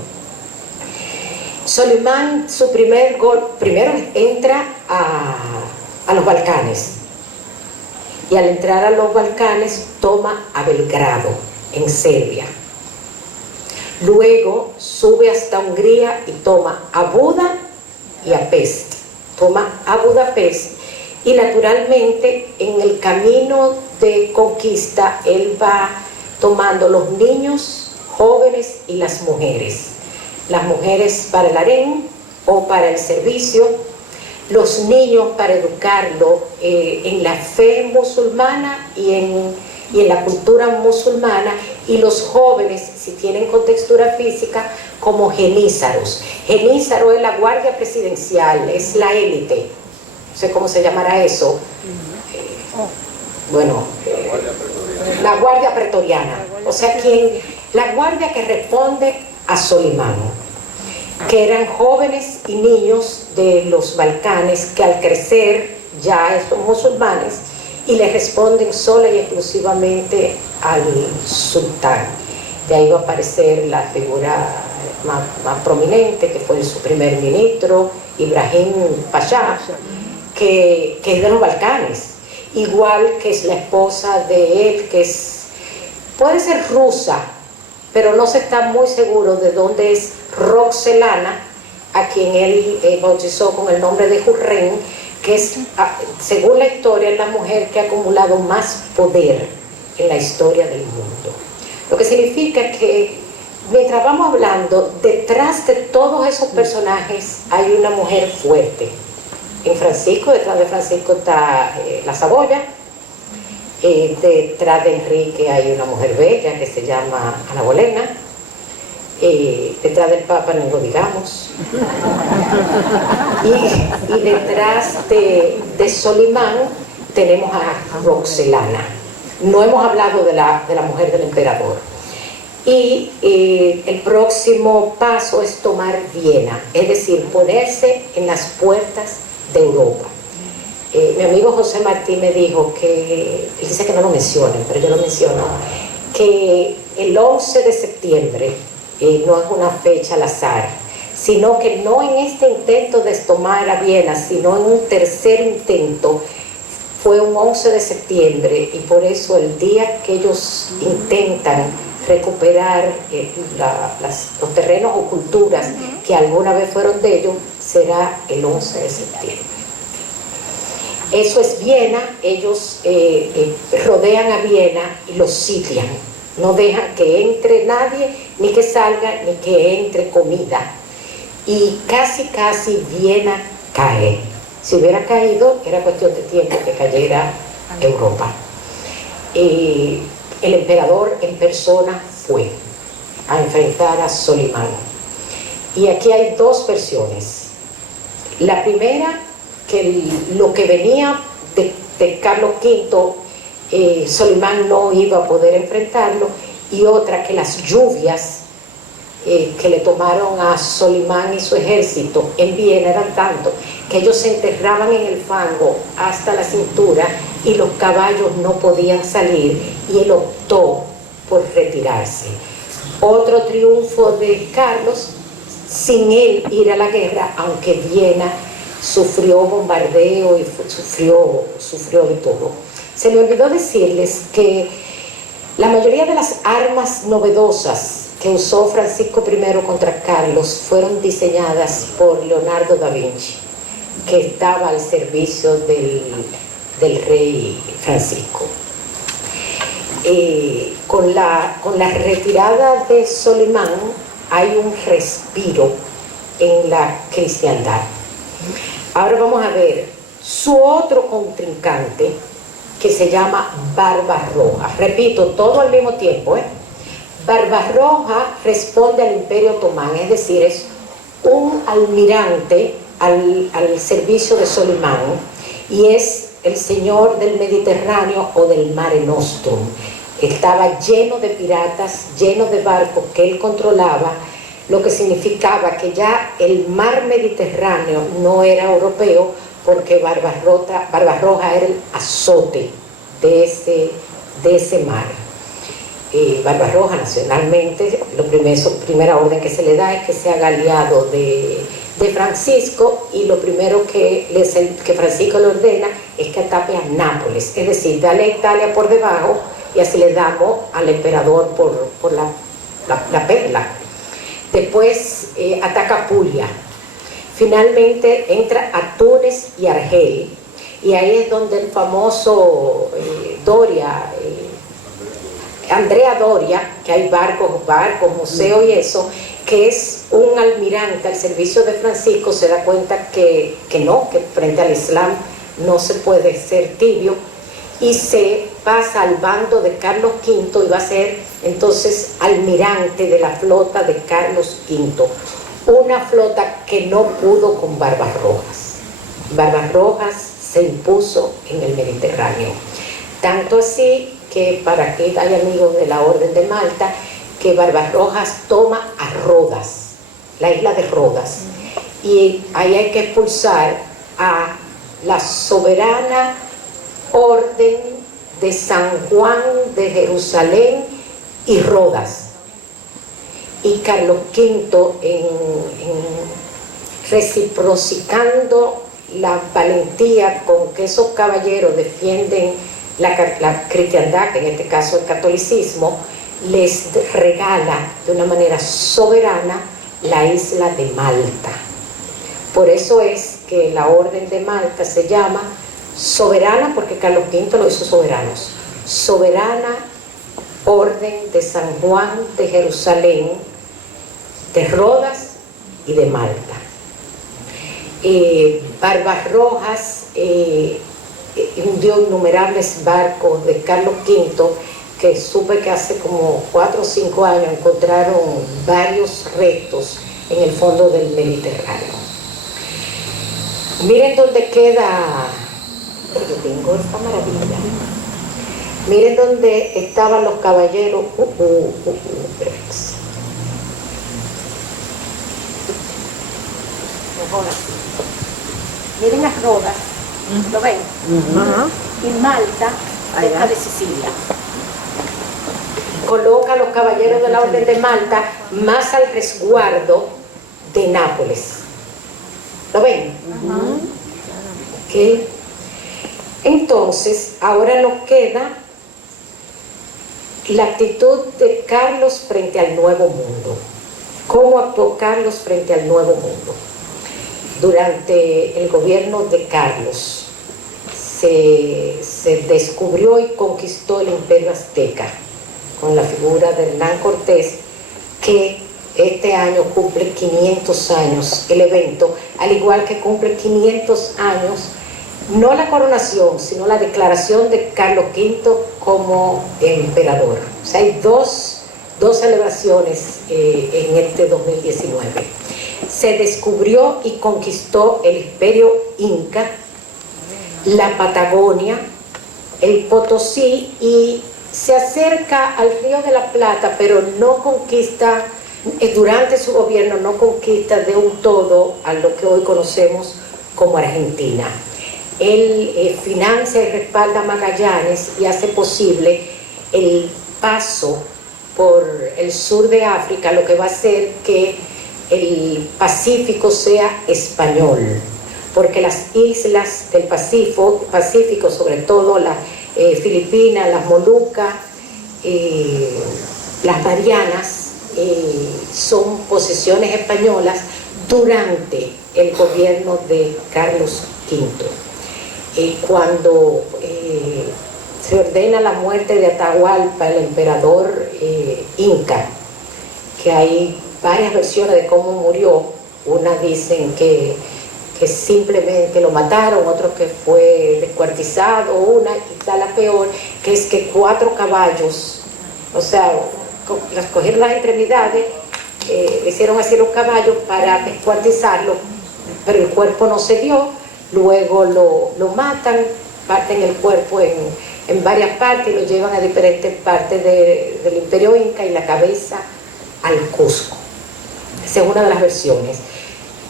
Solimán, su primero entra a los Balcanes, y al entrar a los Balcanes toma a Belgrado, en Serbia. Luego sube hasta Hungría y toma a Buda y a Pest. Toma a Budapest, y naturalmente en el camino de conquista él va tomando los niños, jóvenes y las mujeres. Las mujeres para el harén o para el servicio, los niños para educarlo en la fe musulmana y en la cultura musulmana, y los jóvenes, si tienen contextura física, como genízaros. Genízaro es la guardia presidencial, es la élite, no sé cómo se llamará eso. La guardia pretoriana, o sea, la guardia que responde a Solimán, que eran jóvenes y niños de los Balcanes que al crecer ya son musulmanes y le responden sola y exclusivamente al sultán. De ahí va a aparecer la figura más prominente, que fue su primer ministro, Ibrahim Pasha, que es de los Balcanes, igual que es la esposa de él, que puede ser rusa, pero no se está muy seguro de dónde es Roxelana, a quien él bautizó con el nombre de Hurrem, que es, según la historia, es la mujer que ha acumulado más poder en la historia del mundo. Lo que significa que mientras vamos hablando, detrás de todos esos personajes hay una mujer fuerte. En Francisco, detrás de Francisco está la Saboya, detrás de Enrique hay una mujer bella que se llama Ana Bolena, detrás del Papa no lo digamos, y detrás de Solimán tenemos a Roxelana. No hemos hablado de la mujer del emperador. Y el próximo paso es tomar Viena, es decir, ponerse en las puertas de Europa. Mi amigo José Martí me dijo que, él dice que no lo mencionen, pero yo lo menciono, que el 11 de septiembre no es una fecha al azar, sino que no en este intento de tomar a Viena, sino en un tercer intento, fue un 11 de septiembre, y por eso el día que ellos intentan recuperar los terrenos o culturas que alguna vez fueron de ellos, será el 11 de septiembre. Eso es Viena. Ellos rodean a Viena y los sitian, no dejan que entre nadie, ni que salga, ni que entre comida, y casi Viena cae. Si hubiera caído, era cuestión de tiempo que cayera Europa. El emperador en persona fue a enfrentar a Solimán. Y aquí hay dos versiones. La primera, que lo que venía de Carlos V, Solimán no iba a poder enfrentarlo, y otra, que las lluvias que le tomaron a Solimán y su ejército en Viena eran tanto que ellos se enterraban en el fango hasta la cintura y los caballos no podían salir, y él optó por retirarse. Otro triunfo de Carlos, sin él ir a la guerra, aunque Viena sufrió bombardeo y sufrió de todo. Se me olvidó decirles que la mayoría de las armas novedosas que usó Francisco I contra Carlos fueron diseñadas por Leonardo da Vinci, que estaba al servicio del rey Francisco. Con la retirada de Solimán hay un respiro en la cristiandad. Ahora vamos a ver su otro contrincante, que se llama Barbarroja. Repito, todo al mismo tiempo, Barbarroja responde al Imperio Otomán, es decir, es un almirante al servicio de Solimán, y es el señor del Mediterráneo o del Mare Nostrum. Estaba lleno de piratas, lleno de barcos que él controlaba, lo que significaba que ya el mar Mediterráneo no era europeo, porque Barbarroja era el azote de ese mar. Barbarroja nacionalmente, primera orden que se le da es que se haga aliado de Francisco, y lo primero que Francisco le ordena es que ataque a Nápoles, es decir, dale a Italia por debajo, y así le damos al emperador por la perla. Después ataca Puglia. Finalmente entra a Túnez y Argel, y ahí es donde el famoso Andrea Doria, que hay barcos, museo y eso, que es un almirante al servicio de Francisco, se da cuenta que frente al Islam no se puede ser tibio, y se pasa al bando de Carlos V y va a ser entonces almirante de la flota de Carlos V, una flota que no pudo con Barbarrojas. Barbarrojas se impuso en el Mediterráneo, tanto así que, para que hay amigos de la Orden de Malta, que Barbarrojas toma a Rodas, la isla de Rodas, y ahí hay que expulsar a la soberana Orden de San Juan de Jerusalén y Rodas. y Carlos V reciprocando la valentía con que esos caballeros defienden la cristiandad, que en este caso el catolicismo, les regala de una manera soberana la isla de Malta. Por eso es que la Orden de Malta se llama soberana, porque Carlos V lo hizo soberanos. Soberana Orden de San Juan de Jerusalén, de Rodas y de Malta. Barbarrojas hundió innumerables barcos de Carlos V, que supe que hace como 4 o 5 años encontraron varios restos en el fondo del Mediterráneo. Miren dónde queda, yo tengo esta maravilla, miren dónde estaban los caballeros, mejor así. Miren las Rodas, ¿lo ven? Y Malta, cerca de Sicilia. Coloca a los caballeros de la Orden de Malta más al resguardo de Nápoles. ¿Lo ven? ¿Okay? Entonces, ahora nos queda la actitud de Carlos frente al Nuevo Mundo. ¿Cómo actuó Carlos frente al Nuevo Mundo? Durante el gobierno de Carlos se descubrió y conquistó el Imperio Azteca con la figura de Hernán Cortés, que este año cumple 500 años el evento, al igual que cumple 500 años no la coronación, sino la declaración de Carlos V como emperador. O sea, hay dos celebraciones en este 2019. Se descubrió y conquistó el Imperio Inca, la Patagonia, el Potosí, y se acerca al Río de la Plata, pero no conquista, durante su gobierno no conquista de un todo a lo que hoy conocemos como Argentina. Él financia y respalda a Magallanes y hace posible el paso por el sur de África, lo que va a hacer que el Pacífico sea español, porque las islas del Pacífico, sobre todo las Filipinas, las Molucas, las Marianas, son posesiones españolas durante el gobierno de Carlos V. Cuando se ordena la muerte de Atahualpa, el emperador inca, que hay varias versiones de cómo murió. Una dicen que simplemente lo mataron, otro que fue descuartizado, una, y está la peor, que es que 4 caballos, o sea, las cogieron las extremidades, hicieron así los caballos para descuartizarlo, pero el cuerpo no se dio. Luego lo matan, parten el cuerpo en varias partes y lo llevan a diferentes partes del Imperio Inca, y la cabeza al Cusco. Esa es una de las versiones.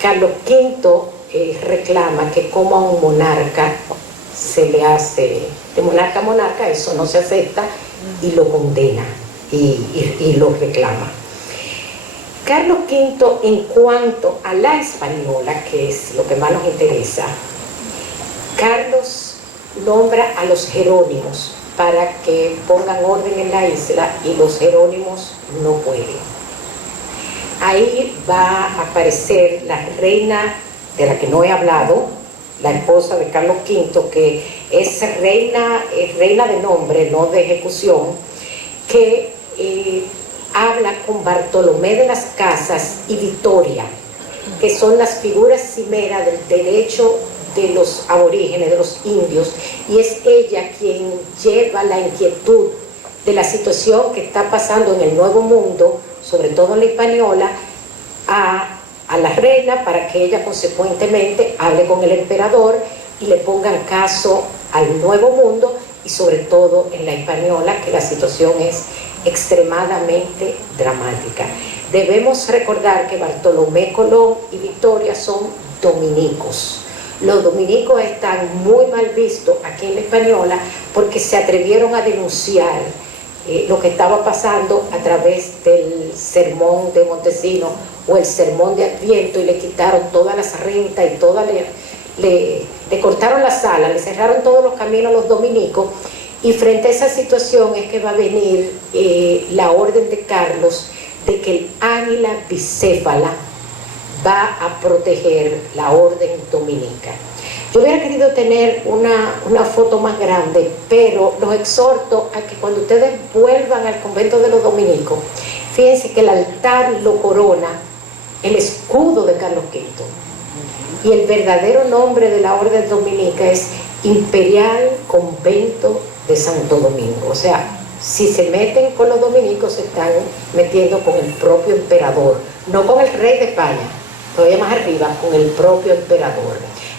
Carlos V reclama que como a un monarca se le hace, de monarca a monarca, eso no se acepta, y lo condena y lo reclama. Carlos V, en cuanto a la española, que es lo que más nos interesa, Carlos nombra a los jerónimos para que pongan orden en la isla, y los jerónimos no pueden. Ahí va a aparecer la reina, de la que no he hablado, la esposa de Carlos V, que es reina de nombre, no de ejecución, que habla con Bartolomé de las Casas y Victoria, que son las figuras cimeras del derecho de los aborígenes, de los indios, y es ella quien lleva la inquietud de la situación que está pasando en el Nuevo Mundo, sobre todo en la Hispaniola, a la reina, para que ella consecuentemente hable con el emperador y le pongan caso al Nuevo Mundo, y sobre todo en la Hispaniola, que la situación es extremadamente dramática. Debemos recordar que Bartolomé Colón y Victoria son dominicos. Los dominicos están muy mal vistos aquí en la Hispaniola porque se atrevieron a denunciar lo que estaba pasando a través del sermón de Montesino o el sermón de Adviento, y le quitaron todas las rentas y le cortaron la sala, le cerraron todos los caminos a los dominicos. Y frente a esa situación es que va a venir la orden de Carlos de que el águila bicéfala va a proteger la orden dominica. Yo hubiera querido tener una foto más grande, pero los exhorto a que cuando ustedes vuelvan al convento de los dominicos, fíjense que el altar lo corona el escudo de Carlos V. Y el verdadero nombre de la orden dominica es Imperial Convento de Santo Domingo. O sea, si se meten con los dominicos, se están metiendo con el propio emperador, no con el rey de España, todavía más arriba, con el propio emperador.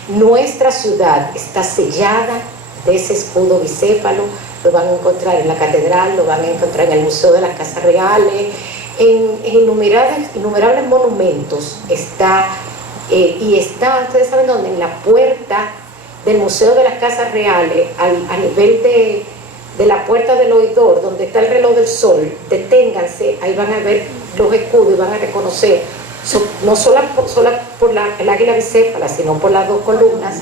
Nuestra ciudad está sellada de ese escudo bicéfalo. Lo van a encontrar en la catedral, lo van a encontrar en el Museo de las Casas Reales, en innumerables monumentos. Ustedes saben dónde, en la puerta del Museo de las Casas Reales, a nivel de la puerta del oidor, donde está el reloj del sol. Deténganse, ahí van a ver los escudos y van a reconocer, no solo por el águila bicéfala, sino por las dos columnas,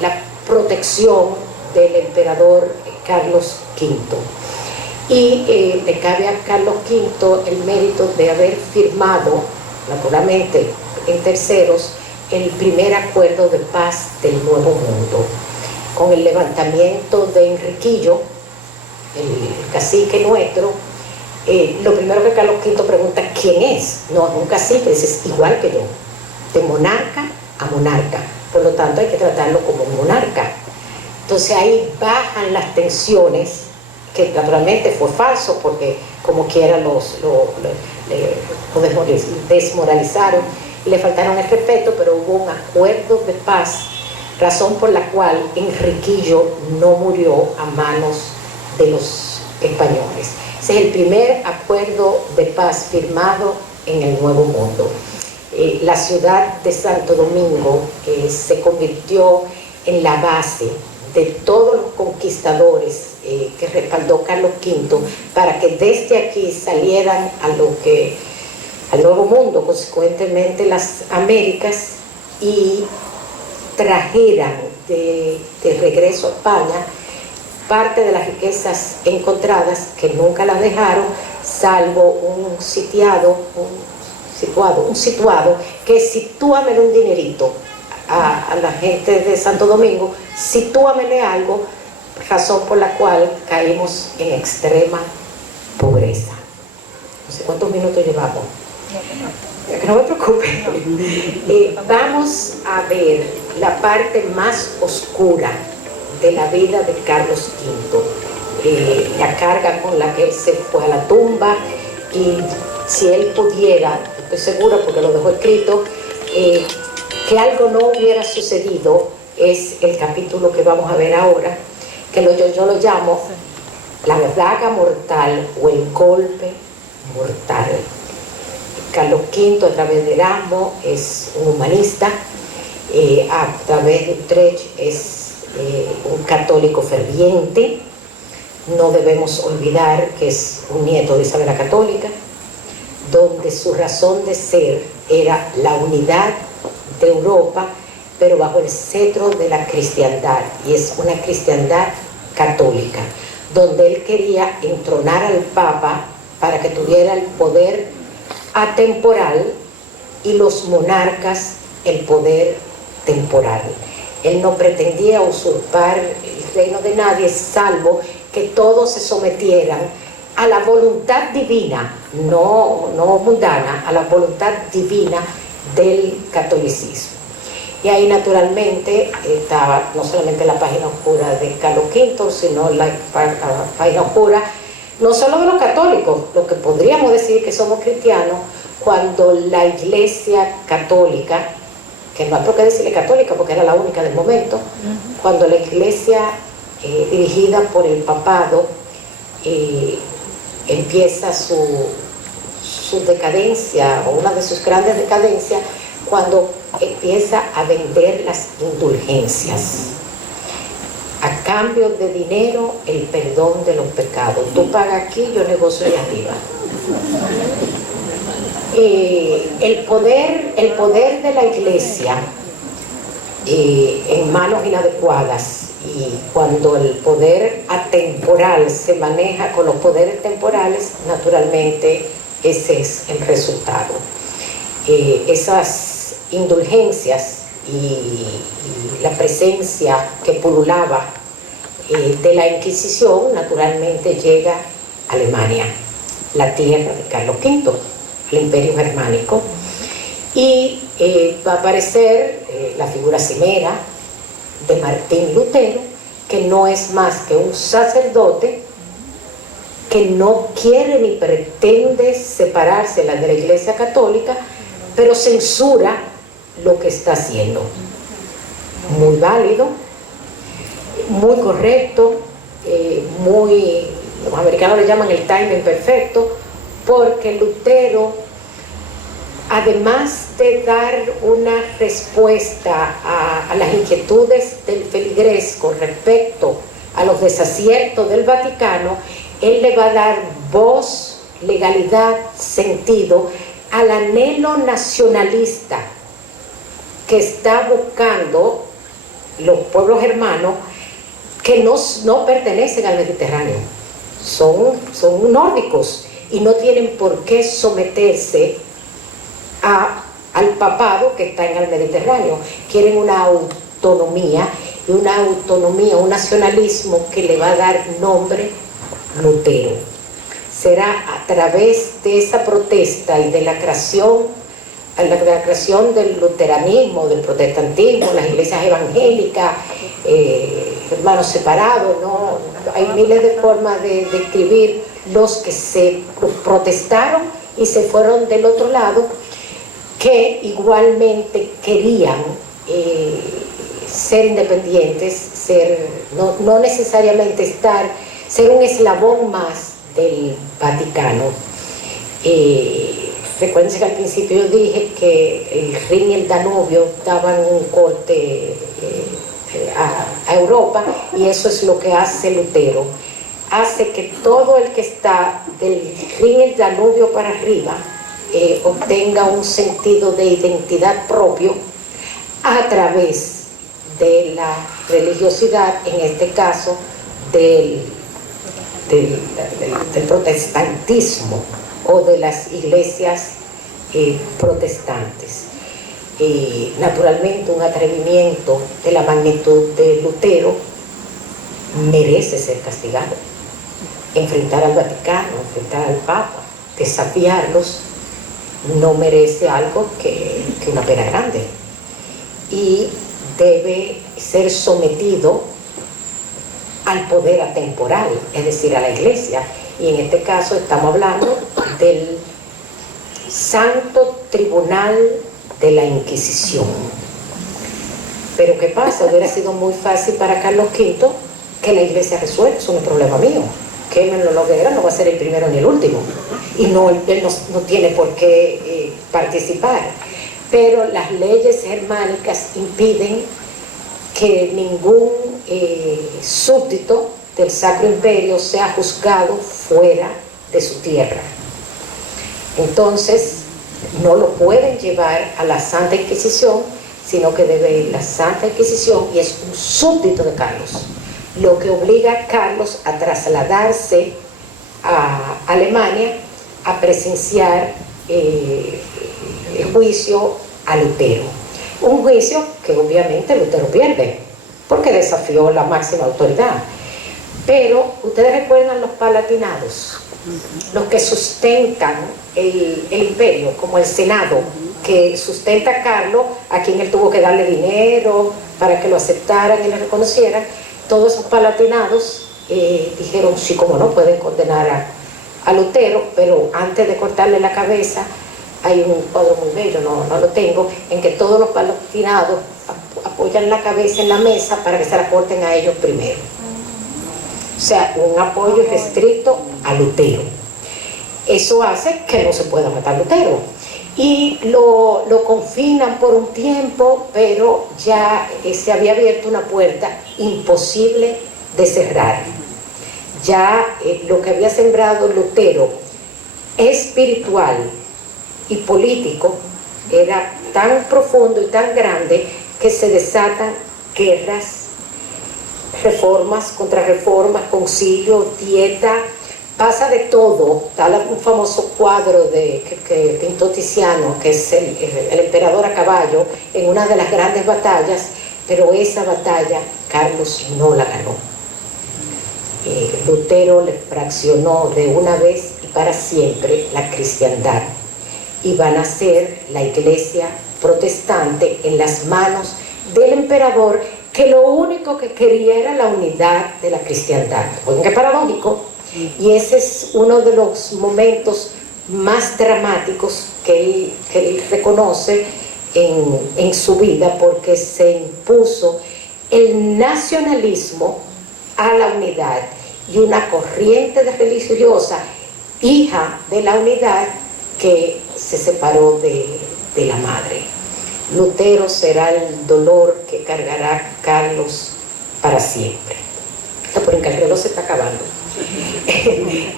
la protección del emperador Carlos V. Y le cabe a Carlos V el mérito de haber firmado, naturalmente en terceros, el primer acuerdo de paz del Nuevo Mundo. Con el levantamiento de Enriquillo, el cacique nuestro, lo primero que Carlos V pregunta, ¿quién es? No, es un cacique, es igual que yo, de monarca a monarca, por lo tanto hay que tratarlo como un monarca. Entonces ahí bajan las tensiones, que naturalmente fue falso, porque como quiera lo desmoralizaron y le faltaron el respeto, pero hubo un acuerdo de paz, razón por la cual Enriquillo no murió a manos de los españoles. Ese es el primer acuerdo de paz firmado en el Nuevo Mundo. La ciudad de Santo Domingo se convirtió en la base de todos los conquistadores que respaldó Carlos V para que desde aquí salieran al Nuevo Mundo, consecuentemente las Américas, y trajeran de regreso a España parte de las riquezas encontradas, que nunca las dejaron, salvo un situado que sitúamele un dinerito a la gente de Santo Domingo, sitúamele algo, razón por la cual caímos en extrema pobreza. No sé cuántos minutos llevamos. Que no me preocupe. Vamos a ver la parte más oscura de la vida de Carlos V, la carga con la que él se fue a la tumba, y si él pudiera, estoy segura porque lo dejó escrito, que algo no hubiera sucedido, es el capítulo que vamos a ver ahora, que yo lo llamo la daga mortal o el golpe mortal. Carlos V, a través de Erasmo, es un humanista, a través de Utrecht es un católico ferviente. No debemos olvidar que es un nieto de Isabel la Católica, donde su razón de ser era la unidad de Europa, pero bajo el cetro de la cristiandad, y es una cristiandad católica, donde él quería entronar al Papa para que tuviera el poder atemporal y los monarcas el poder temporal. Él no pretendía usurpar el reino de nadie, salvo que todos se sometieran a la voluntad divina, no mundana, a la voluntad divina del catolicismo. Y ahí naturalmente estaba no solamente la página oscura de Carlos V, sino la página oscura no solo de los católicos, lo que podríamos decir que somos cristianos, cuando la Iglesia católica, que no hay por qué decirle católica porque era la única del momento, cuando la Iglesia dirigida por el papado empieza su decadencia, o una de sus grandes decadencias, cuando empieza a vender las indulgencias. a cambio de dinero el perdón de los pecados. Tú pagas aquí, yo negocio allá arriba. El poder de la iglesia en manos inadecuadas, y cuando el poder atemporal se maneja con los poderes temporales, naturalmente ese es el resultado. Esas indulgencias y la presencia que pululaba de la Inquisición naturalmente llega a Alemania, la tierra de Carlos V, el Imperio Germánico, y va a aparecer la figura cimera de Martín Lutero, que no es más que un sacerdote que no quiere ni pretende separarse de la Iglesia Católica, pero censura lo que está haciendo. Muy válido, muy correcto, los americanos le llaman el timing perfecto, porque Lutero, además de dar una respuesta a las inquietudes del feligrés con respecto a los desaciertos del Vaticano, él le va a dar voz, legalidad, sentido al anhelo nacionalista que está buscando los pueblos hermanos que no pertenecen al Mediterráneo, son nórdicos y no tienen por qué someterse al papado que está en el Mediterráneo. Quieren una autonomía, un nacionalismo que le va a dar nombre Lutero. Será a través de esa protesta y de la creación del luteranismo, del protestantismo, las iglesias evangélicas, hermanos separados, ¿no? Hay miles de formas de describir los que se protestaron y se fueron del otro lado, que igualmente querían ser independientes, no necesariamente ser un eslabón más del Vaticano. Recuérdense que al principio yo dije que el Rin y el Danubio daban un corte a Europa, y eso es lo que hace Lutero. Hace que todo el que está del Rin y el Danubio para arriba obtenga un sentido de identidad propio a través de la religiosidad, en este caso del protestantismo o de las iglesias protestantes. Naturalmente, un atrevimiento de la magnitud de Lutero merece ser castigado. Enfrentar al Vaticano, enfrentar al Papa, desafiarlos, no merece algo que una pena grande, y debe ser sometido al poder atemporal, es decir, a la iglesia. Y en este caso estamos hablando del Santo Tribunal de la Inquisición. Pero ¿qué pasa? Hubiera sido muy fácil para Carlos V que la iglesia resuelva, eso no es problema mío. Quémenlo lo que era, no va a ser el primero ni el último, y él no tiene por qué participar. Pero las leyes germánicas impiden que ningún súbdito del Sacro Imperio sea juzgado fuera de su tierra. Entonces no lo pueden llevar a la Santa Inquisición, sino que debe ir la Santa Inquisición, y es un súbdito de Carlos, lo que obliga a Carlos a trasladarse a Alemania a presenciar el juicio a Lutero. Un juicio que obviamente Lutero pierde, porque desafió la máxima autoridad. Pero ustedes recuerdan los palatinados, los que sustentan el imperio, como el Senado, que sustenta a Carlos, a quien él tuvo que darle dinero para que lo aceptaran y le reconocieran. Todos esos palatinados dijeron, sí, como no, pueden condenar a Lutero, pero antes de cortarle la cabeza, hay un cuadro muy bello, no lo tengo, en que todos los palatinados apoyan la cabeza en la mesa para que se la corten a ellos primero. O sea, un apoyo restricto a Lutero. Eso hace que no se pueda matar a Lutero. y lo confinan por un tiempo, pero ya se había abierto una puerta imposible de cerrar. Ya lo que había sembrado Lutero, espiritual y político, era tan profundo y tan grande que se desatan guerras, reformas, contrarreformas, concilio, dieta, pasa de todo. Está un famoso cuadro que pintó Tiziano, que es el emperador a caballo, en una de las grandes batallas, pero esa batalla Carlos no la ganó. Lutero le fraccionó de una vez y para siempre la cristiandad, y va a nacer la iglesia protestante en las manos del emperador, que lo único que quería era la unidad de la cristiandad. Oigan, qué paradójico. Y ese es uno de los momentos más dramáticos que él reconoce en su vida, porque se impuso el nacionalismo a la unidad, y una corriente religiosa, hija de la unidad, que se separó de la madre. Lutero será el dolor que cargará Carlos para siempre. Porque el reloj se está acabando.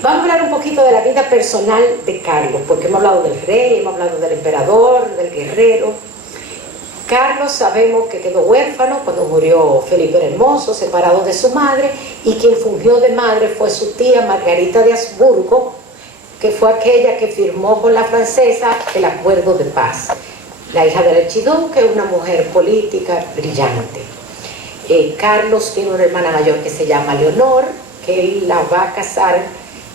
Vamos a hablar un poquito de la vida personal de Carlos, porque hemos hablado del rey, hemos hablado del emperador, del guerrero. Carlos sabemos que quedó huérfano cuando murió Felipe el Hermoso, separado de su madre, y quien fungió de madre fue su tía Margarita de Habsburgo, que fue aquella que firmó con la francesa el acuerdo de paz. La hija del archiduque, una mujer política brillante. Carlos tiene una hermana mayor que se llama Leonor, que él la va a casar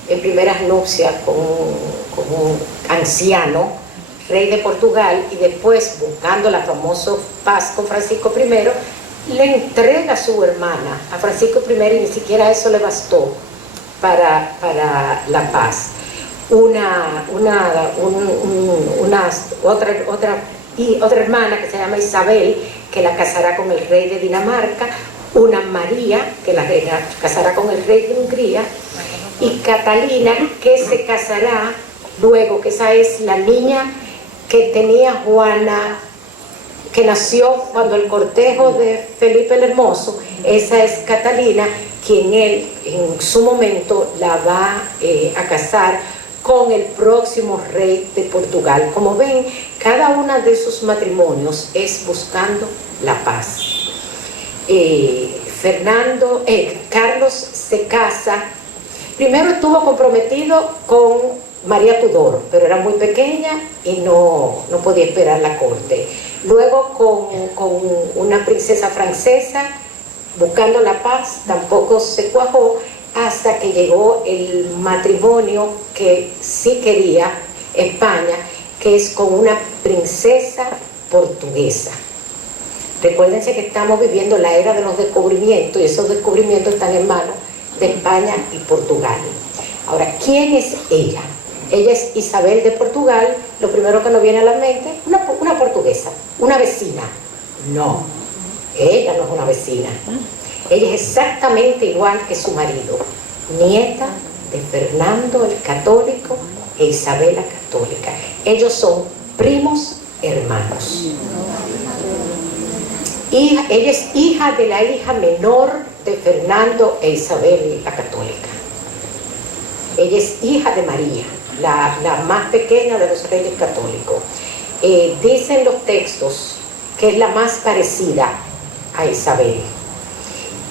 en primeras nupcias con un anciano, rey de Portugal, y después, buscando la famosa paz con Francisco I, le entrega a su hermana a Francisco I, y ni siquiera eso le bastó para la paz. Otra hermana que se llama Isabel, que la casará con el rey de Dinamarca, una María, que la casará con el rey de Hungría, y Catalina, que se casará luego, que esa es la niña que tenía Juana, que nació cuando el cortejo de Felipe el Hermoso. Esa es Catalina, quien él en su momento la va a casar con el próximo rey de Portugal. Como ven, cada uno de sus matrimonios es buscando la paz. Carlos se casa, primero estuvo comprometido con María Tudor, pero era muy pequeña y no podía esperar la corte. Luego con una princesa francesa, buscando la paz, tampoco se cuajó, hasta que llegó el matrimonio que sí quería España, que es con una princesa portuguesa. Recuérdense que estamos viviendo la era de los descubrimientos, y esos descubrimientos están en manos de España y Portugal. Ahora, ¿quién es ella? Ella es Isabel de Portugal. Lo primero que nos viene a la mente, una portuguesa, una vecina. No, ella no es una vecina. Ella es exactamente igual que su marido, nieta de Fernando el Católico e Isabel la Católica. Ellos son primos hermanos. Ella es hija de la hija menor de Fernando e Isabel la Católica. Ella es hija de María, la más pequeña de los reyes católicos. Dicen los textos que es la más parecida a Isabel,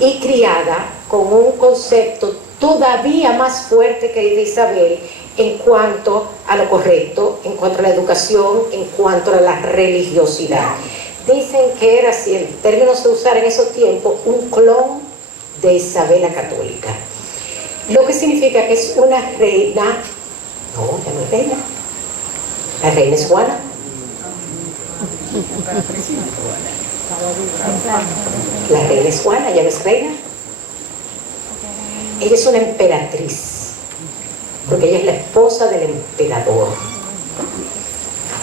y criada con un concepto todavía más fuerte que el de Isabel en cuanto a lo correcto, en cuanto a la educación, en cuanto a la religiosidad. Dicen que era, si el término se usara en esos tiempos, un clon de Isabel la Católica. Lo que significa que es una reina. No, ya no es reina. La reina es Juana. La reina es Juana, ya no es reina. Ella es una emperatriz, porque ella es la esposa del emperador.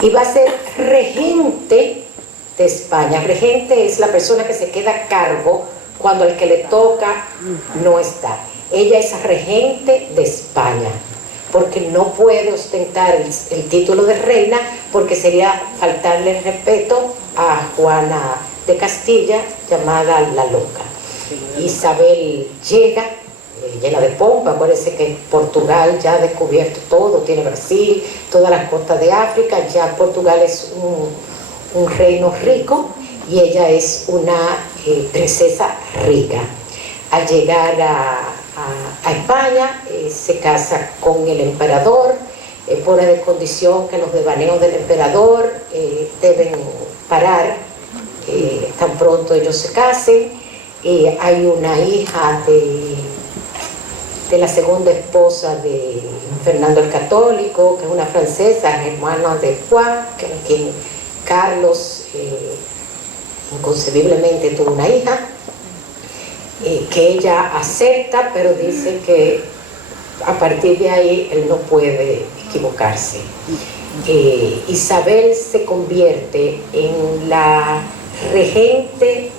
Y va a ser regente de España. Regente es la persona que se queda a cargo cuando el que le toca no está. Ella es regente de España. porque no puede ostentar el título de reina, porque sería faltarle el respeto a Juana de Castilla, llamada la Loca. Isabel llega, llena de pompa. Acuérdense que Portugal ya ha descubierto todo, tiene Brasil, todas las costas de África, ya Portugal es un reino rico y ella es una princesa rica. Al llegar a España, se casa con el emperador, pone de condición que los devaneos del emperador deben parar tan pronto ellos se casen. Hay una hija de la segunda esposa de Fernando el Católico, que es una francesa, hermana de Juan, quien Carlos inconcebiblemente tuvo una hija, que ella acepta, pero dice que a partir de ahí él no puede equivocarse. Isabel se convierte en la regente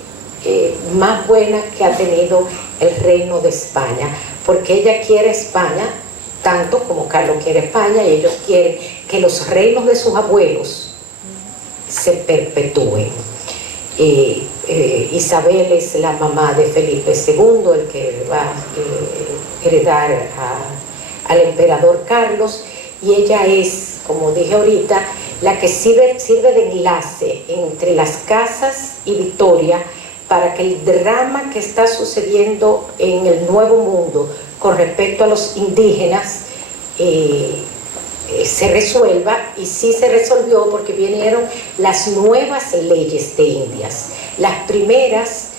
más buena que ha tenido el reino de España, porque ella quiere España tanto como Carlos quiere España, y ellos quieren que los reinos de sus abuelos se perpetúen. Isabel es la mamá de Felipe II, el que va a heredar al emperador Carlos, y ella es, como dije ahorita, la que sirve de enlace entre las casas y Victoria, para que el drama que está sucediendo en el Nuevo Mundo con respecto a los indígenas se resuelva. Y sí se resolvió, porque vinieron las nuevas leyes de Indias. Las primeras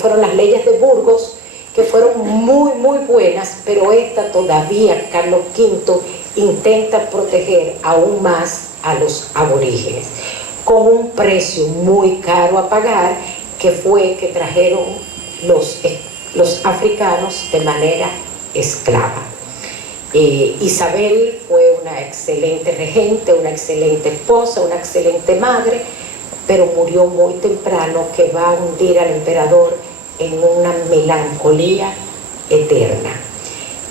fueron las leyes de Burgos, que fueron muy buenas, pero esta todavía Carlos V intenta proteger aún más a los aborígenes, con un precio muy caro a pagar, que fue que trajeron los africanos de manera esclava. Isabel fue una excelente regente, una excelente esposa, una excelente madre, pero murió muy temprano, que va a hundir al emperador en una melancolía eterna.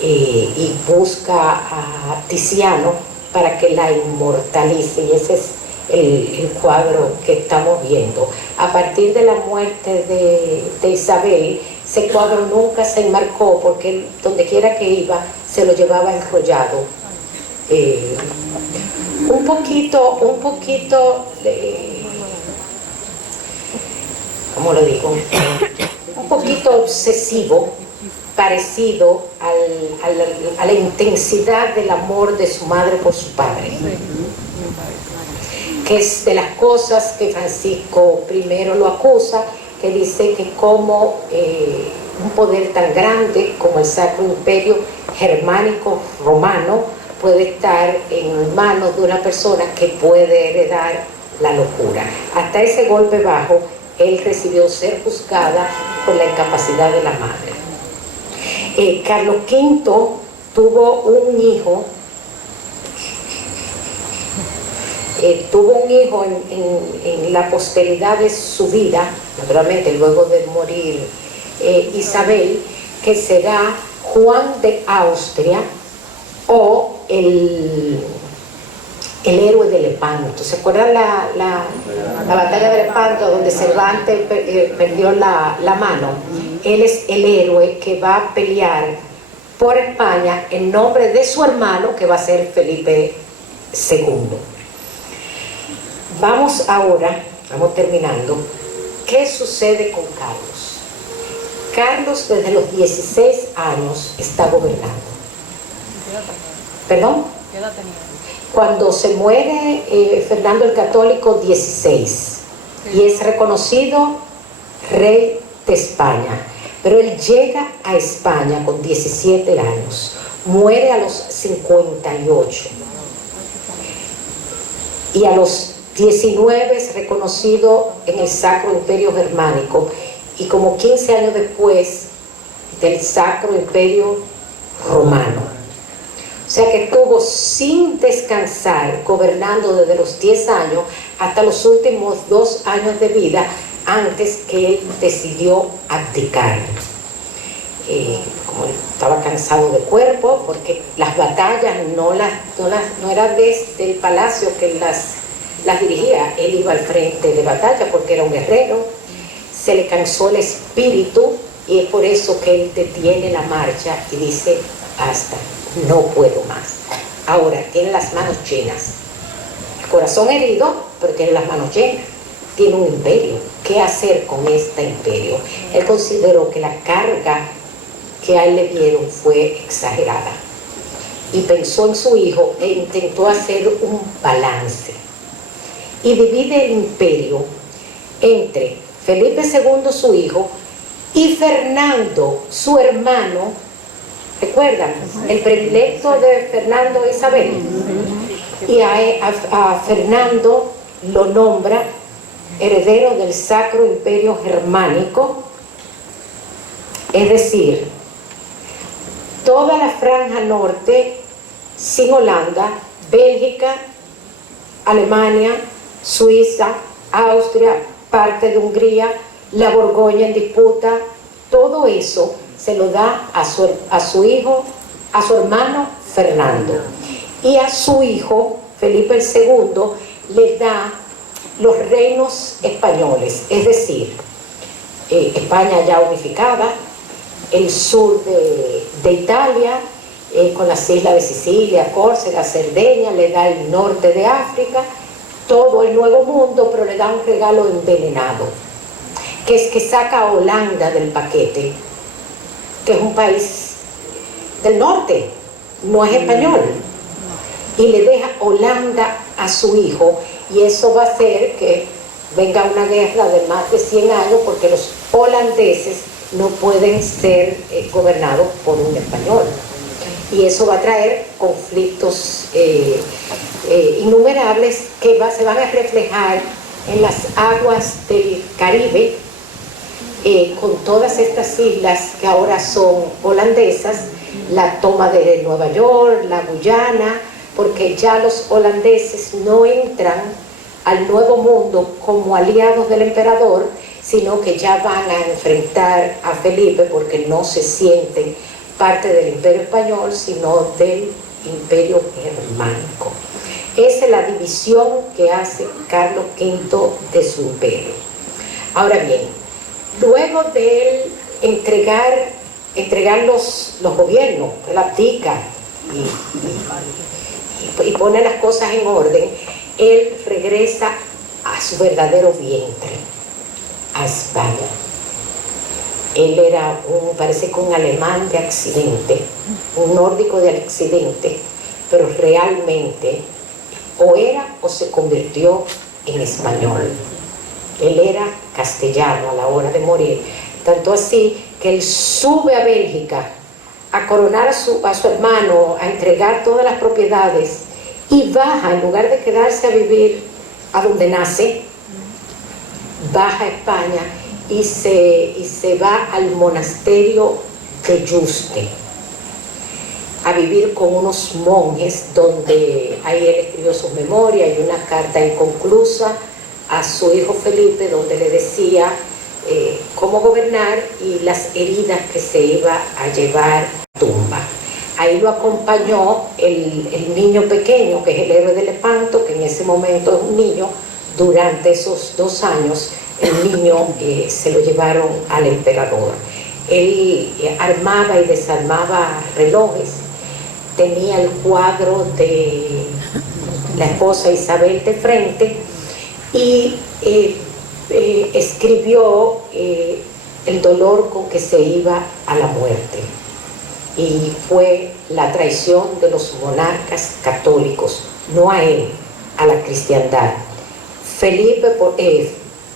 Y busca a Tiziano para que la inmortalice, y ese es el cuadro que estamos viendo. A partir de la muerte de Isabel, ese cuadro nunca se enmarcó, porque donde quiera que iba se lo llevaba enrollado. Un poquito, ¿cómo lo digo? Un poquito obsesivo, parecido a la intensidad del amor de su madre por su padre, que es de las cosas que Francisco I lo acusa, que dice que como un poder tan grande como el Sacro Imperio Germánico Romano puede estar en manos de una persona que puede heredar la locura. Hasta ese golpe bajo, él recibió ser juzgada por la incapacidad de la madre. Carlos V tuvo un hijo, en la posteridad de su vida, naturalmente luego de morir Isabel, que será Juan de Austria, o el héroe de Lepanto. ¿Se acuerdan la batalla de Lepanto, donde Cervantes perdió la mano? Él es el héroe que va a pelear por España en nombre de su hermano, que va a ser Felipe II. Vamos terminando. ¿Qué sucede con Carlos? Carlos desde los 16 años está gobernando. ¿Perdón? ¿Qué edad tenía? Cuando se muere Fernando el Católico, 16, y es reconocido rey de España, pero él llega a España con 17 años, muere a los 58, y a los 19 es reconocido en el Sacro Imperio Germánico, y como 15 años después del Sacro Imperio Romano. O sea que estuvo sin descansar gobernando desde los 10 años hasta los últimos 2 años de vida, antes que él decidió abdicar. estaba cansado de cuerpo, porque las batallas no era desde el palacio que las dirigía, él iba al frente de batalla porque era un guerrero, se le cansó el espíritu y es por eso que él detiene la marcha y dice, basta, no puedo más. Ahora, tiene las manos llenas, el corazón herido, pero tiene las manos llenas, tiene un imperio. ¿Qué hacer con este imperio? Él consideró que la carga que a él le dieron fue exagerada y pensó en su hijo e intentó hacer un balance y divide el imperio entre Felipe II, su hijo, y Fernando, su hermano. ¿Recuerdan? El predilecto de Fernando e Isabel. Y a Fernando lo nombra heredero del Sacro Imperio Germánico, es decir, toda la franja norte sin Holanda, Bélgica, Alemania, Suiza, Austria, parte de Hungría, la Borgoña en disputa, todo eso se lo da a su hijo, a su hermano Fernando, y a su hijo Felipe II le da los reinos españoles, es decir, España ya unificada, el sur de Italia, con las islas de Sicilia, Córcega, Cerdeña, le da el norte de África, todo el Nuevo Mundo, pero le da un regalo envenenado, que es que saca a Holanda del paquete, que es un país del norte, no es español, y le deja Holanda a su hijo, y eso va a hacer que venga una guerra de más de 100 años, porque los holandeses no pueden ser gobernados por un español, y eso va a traer conflictos innumerables que se van a reflejar en las aguas del Caribe, con todas estas islas que ahora son holandesas, la toma de Nueva York, la Guyana, porque ya los holandeses no entran al Nuevo Mundo como aliados del emperador, sino que ya van a enfrentar a Felipe porque no se sienten parte del Imperio Español, sino del Imperio Germánico. Esa es la división que hace Carlos V de su imperio. Ahora bien, luego de él entregar los gobiernos, él abdica y pone las cosas en orden, él regresa a su verdadero vientre, a España. Él era parece que un alemán de accidente, un nórdico de accidente, pero realmente o era o se convirtió en español. Él era castellano a la hora de morir, tanto así que él sube a Bélgica a coronar a su hermano, a entregar todas las propiedades, y baja, en lugar de quedarse a vivir a donde nace, baja a España y se va al monasterio de Yuste a vivir con unos monjes, donde ahí él escribió sus memorias y una carta inconclusa a su hijo Felipe, donde le decía cómo gobernar y las heridas que se iba a llevar a tumba. Ahí lo acompañó el niño pequeño, que es el héroe del Lepanto, que en ese momento es un niño. Durante esos 2 años el niño se lo llevaron al emperador. Él armaba y desarmaba relojes, tenía el cuadro de la esposa Isabel de frente y escribió el dolor con que se iba a la muerte, y fue la traición de los monarcas católicos, no a él, a la cristiandad.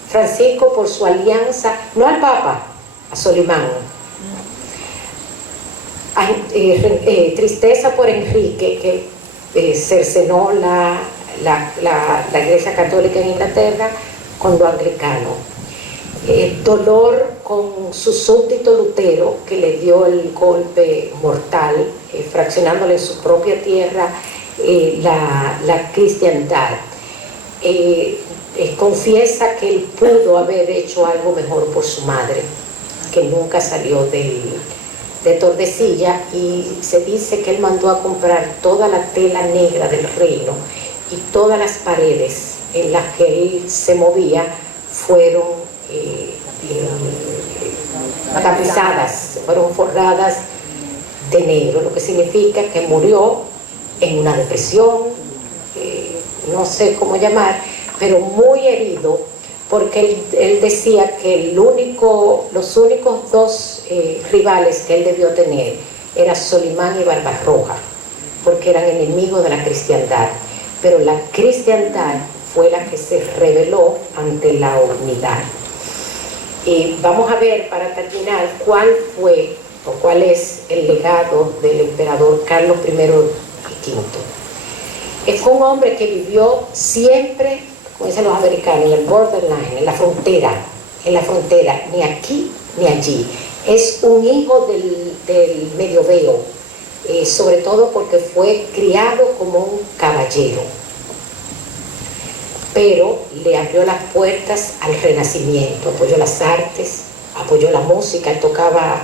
Francisco por su alianza, no al Papa, a Solimán. Tristeza por Enrique, que cercenó la Iglesia Católica en Inglaterra con lo anglicano. Dolor con su súbdito Lutero, que le dio el golpe mortal, fraccionándole en su propia tierra la cristiandad. Confiesa que él pudo haber hecho algo mejor por su madre, que nunca salió de Tordesillas, y se dice que él mandó a comprar toda la tela negra del reino, y todas las paredes en las que él se movía fueron tapizadas, fueron forradas de negro, lo que significa que murió en una depresión, no sé cómo llamar, pero muy herido, porque él decía que los únicos dos rivales que él debió tener eran Solimán y Barbarroja, porque eran enemigos de la cristiandad, pero la cristiandad fue la que se rebeló ante la unidad. Y vamos a ver, para terminar, cuál fue o cuál es el legado del emperador Carlos I y V. Fue un hombre que vivió siempre, como dicen los americanos, en el borderline, en la frontera, ni aquí ni allí. Es un hijo del Medioveo, sobre todo porque fue criado como un caballero, pero le abrió las puertas al Renacimiento, apoyó las artes, apoyó la música, él tocaba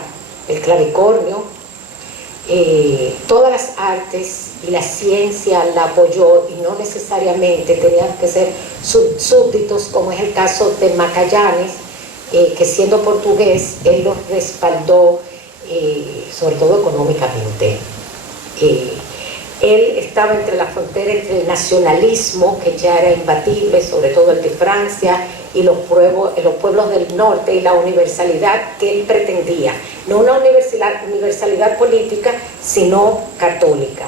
el clavicornio, todas las artes y la ciencia la apoyó, y no necesariamente tenían que ser súbditos, como es el caso de Magallanes, que siendo portugués, él los respaldó, sobre todo económicamente. Él estaba entre la frontera entre el nacionalismo, que ya era imbatible, sobre todo el de Francia, y los pueblos del norte, y la universalidad que él pretendía, no una universalidad política, sino católica.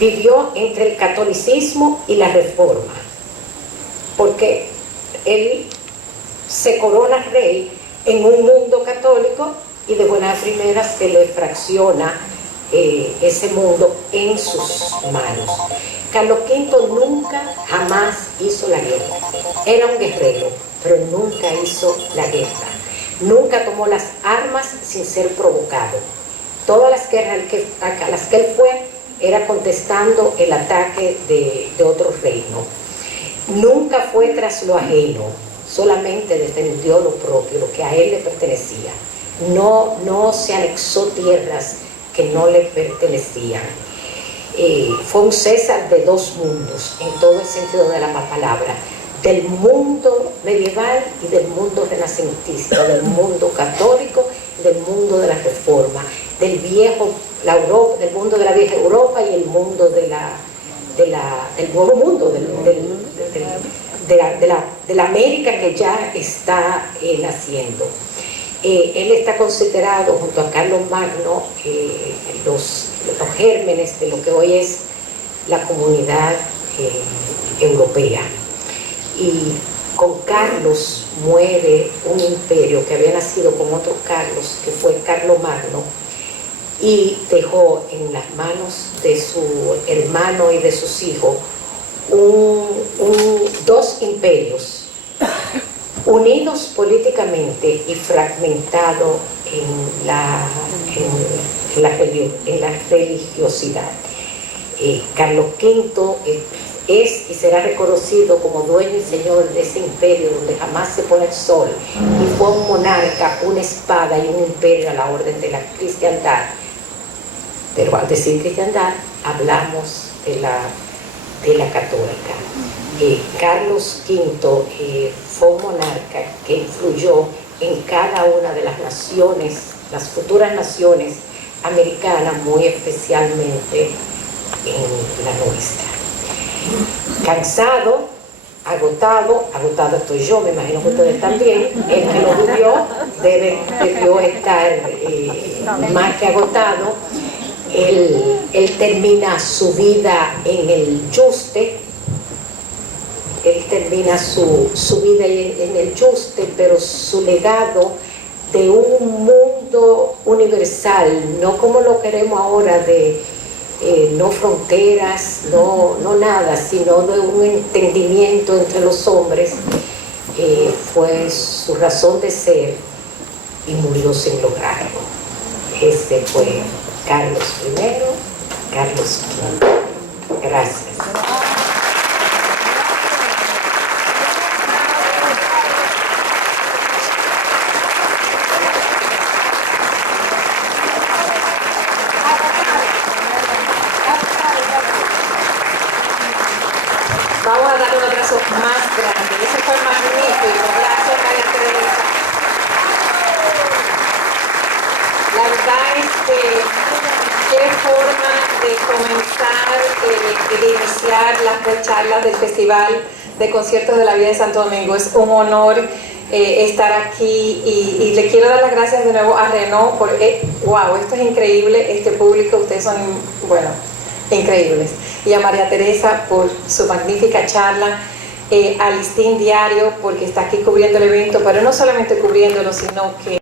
Vivió entre el catolicismo y la reforma, porque él se corona rey en un mundo católico, y de buena primera se le fracciona ese mundo en sus manos. Carlos V nunca, jamás hizo la guerra. Era un guerrero, pero nunca hizo la guerra. Nunca tomó las armas sin ser provocado. Todas las guerras a las que él fue era contestando el ataque de otro reino. Nunca fue tras lo ajeno, solamente defendió lo propio, lo que a él le pertenecía. No se anexó tierras que no le pertenecían. Fue un César de dos mundos, en todo el sentido de la palabra, del mundo medieval y del mundo renacentista, del mundo católico y del mundo de la reforma, del mundo de la vieja Europa y el mundo del nuevo mundo, de la América que ya está naciendo. Él está considerado, junto a Carlos Magno, los gérmenes de lo que hoy es la comunidad europea. Y con Carlos muere un imperio que había nacido con otro Carlos, que fue Carlos Magno, y dejó en las manos de su hermano y de sus hijos dos imperios, unidos políticamente y fragmentados en la religiosidad. Carlos V es y será reconocido como dueño y señor de ese imperio donde jamás se pone el sol, y fue un monarca, una espada y un imperio a la orden de la cristiandad. Pero al decir cristiandad hablamos de la católica. Carlos V fue un monarca que influyó en cada una de las naciones, las futuras naciones americanas, muy especialmente en la nuestra. Cansado, agotado estoy yo, me imagino que ustedes también, el que lo vivió debió estar más que agotado. Él termina su vida en el Yuste, pero su legado de un mundo universal, no como lo queremos ahora, de no fronteras, no nada, sino de un entendimiento entre los hombres, fue su razón de ser, y murió sin lograrlo. Este fue Carlos I, Carlos V. Gracias. aplauso más grande. Eso fue magnífico. Gracias, María Teresa. La verdad es que qué forma de comenzar y de iniciar las 3 charlas del Festival de Conciertos de la Vida de Santo Domingo. Es un honor estar aquí y le quiero dar las gracias de nuevo a Renaud por, wow, esto es increíble, este público, ustedes son, bueno, increíbles. Y a María Teresa por su magnífica charla, a Listín Diario porque está aquí cubriendo el evento, pero no solamente cubriéndolo, sino que